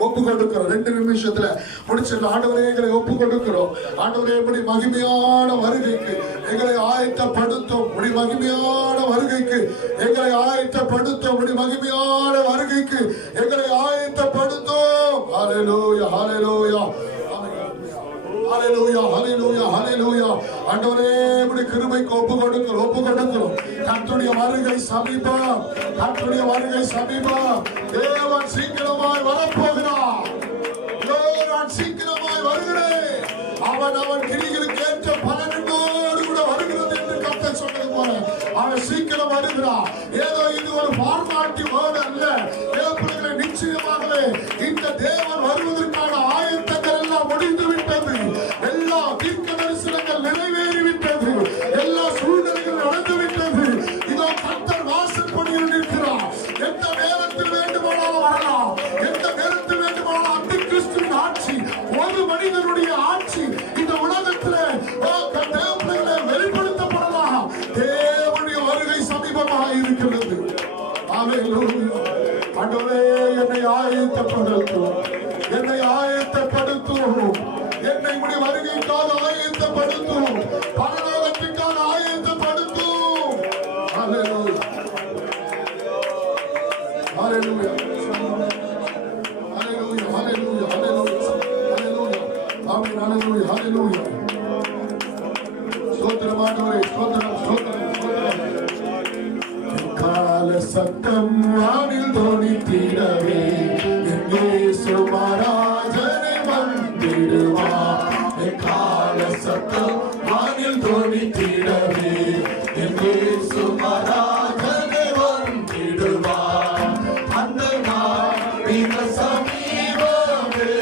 2 நிமிஷத்துல முடிச்சிடலாம். ஆண்டவரே எங்களை ஒப்பு கொடுக்கிறோம். ஆண்டவரே எப்படி மகிமையான வருகைக்கு எங்களை ஆயத்தப்படுத்தும், மகிமையான வருகைக்கு எங்களை ஆயத்தப்படுத்தும், மகிமையான வருகைக்கு எங்களை ஆயத்தப்படுத்தும். ஹல்லேலூயா, ஹல்லேலூயா, ஹல்லேலூயா, ஹல்லேலூயா, ஹல்லேலூயா. ஆண்டவரே இப்படி கிருபைக்கு ஒப்பு கொடுக்கிறோம். கர்த்தருடைய வருகை சமீபம், கர்த்தருடைய வருகை சமீபம். தேவன் சீக்கிரமாய் வரப்போகிறார். நான் சீக்கிரமாய் வருகிறேன். அவன் கிரிகளுக்கு ஏற்ற பலனோடு கூட வருகிறது என்று கர்த்தர் சொன்னது போல அவன் சீக்கிரம் வருகிறான். ஏதோ இது ஒரு ஃபார்மாலிட்டி வேர்ட் அல்ல. தேவப்பிள்ளைகளை நிச்சயமாகவே இந்த தேவன் வருவதற்கான ஆயத்தங்கள் எல்லாம் முடிந்து விட்டது. எல்லா தீர்க்க தரிசனங்கள் நிறைவேறிவிட்டது. எல்லா சூழ்நிலைகள் நடந்து விட்டது. இதோ கர்த்தர் வாசற்படியில் நிற்கிறார். எந்த நேரத்தில் வேண்டுமானாலும் வரலாம், எந்த நேரத்தில் வேண்டுமானாலும் அந்த கிறிஸ்துவின் ஆட்சி, ஒரு மனிதனுடைய ஆட்சி இந்த உலகத்தில் தேவப்பிள்ளைகளை வெளிப்படுத்தப்படலாம். தேவனுடைய வருகை சமீபமாக இருக்கிறது. ஆண்டவரே என்னை ஆயத்தப்படுத்தும், என்னை ஆயத்தப்படுத்தும், என்னை உடைய வருகைக்காக ஆயத்தப்படுத்தும், பரலோகத்திற்காக ஆயத்தப்படுத்தும். ஹல்லேலூயா, ஹல்லேலூயா, ஹல்லேலூயா, ஹல்லேலூயா, ஹல்லேலூயா, ஆமென், ஹல்லேலூயா, ஹல்லேலூயா. ஸ்தோத்திரம் ஆண்டவரே, ஸ்தோத்திரம், ஸ்தோத்திரம், ஸ்தோத்திரம். கால சத்தம் வானில் தொனித்திடவே இயேசு மகாராஜனை வந்திடுவார். கால சத்தம் வானில் தொனித்திடவே இயேசு மகாராஜனை வந்திடுவார். அந்த நாள் மிக சமீபமே,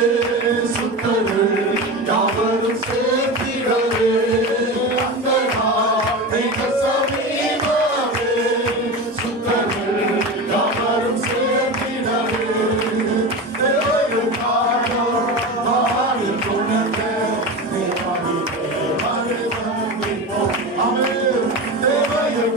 சுத்தர்கள் யாவரும் சேர்த்திடவே. அந்த நாள் மிக சமீபமே, சுத்தர்கள் யாவரும் சேர்த்திடவே. தேவன் காணோம் வானில் துணர்ந்த தேவாதி தேவனை வந்திப்போம். அமே தேவன்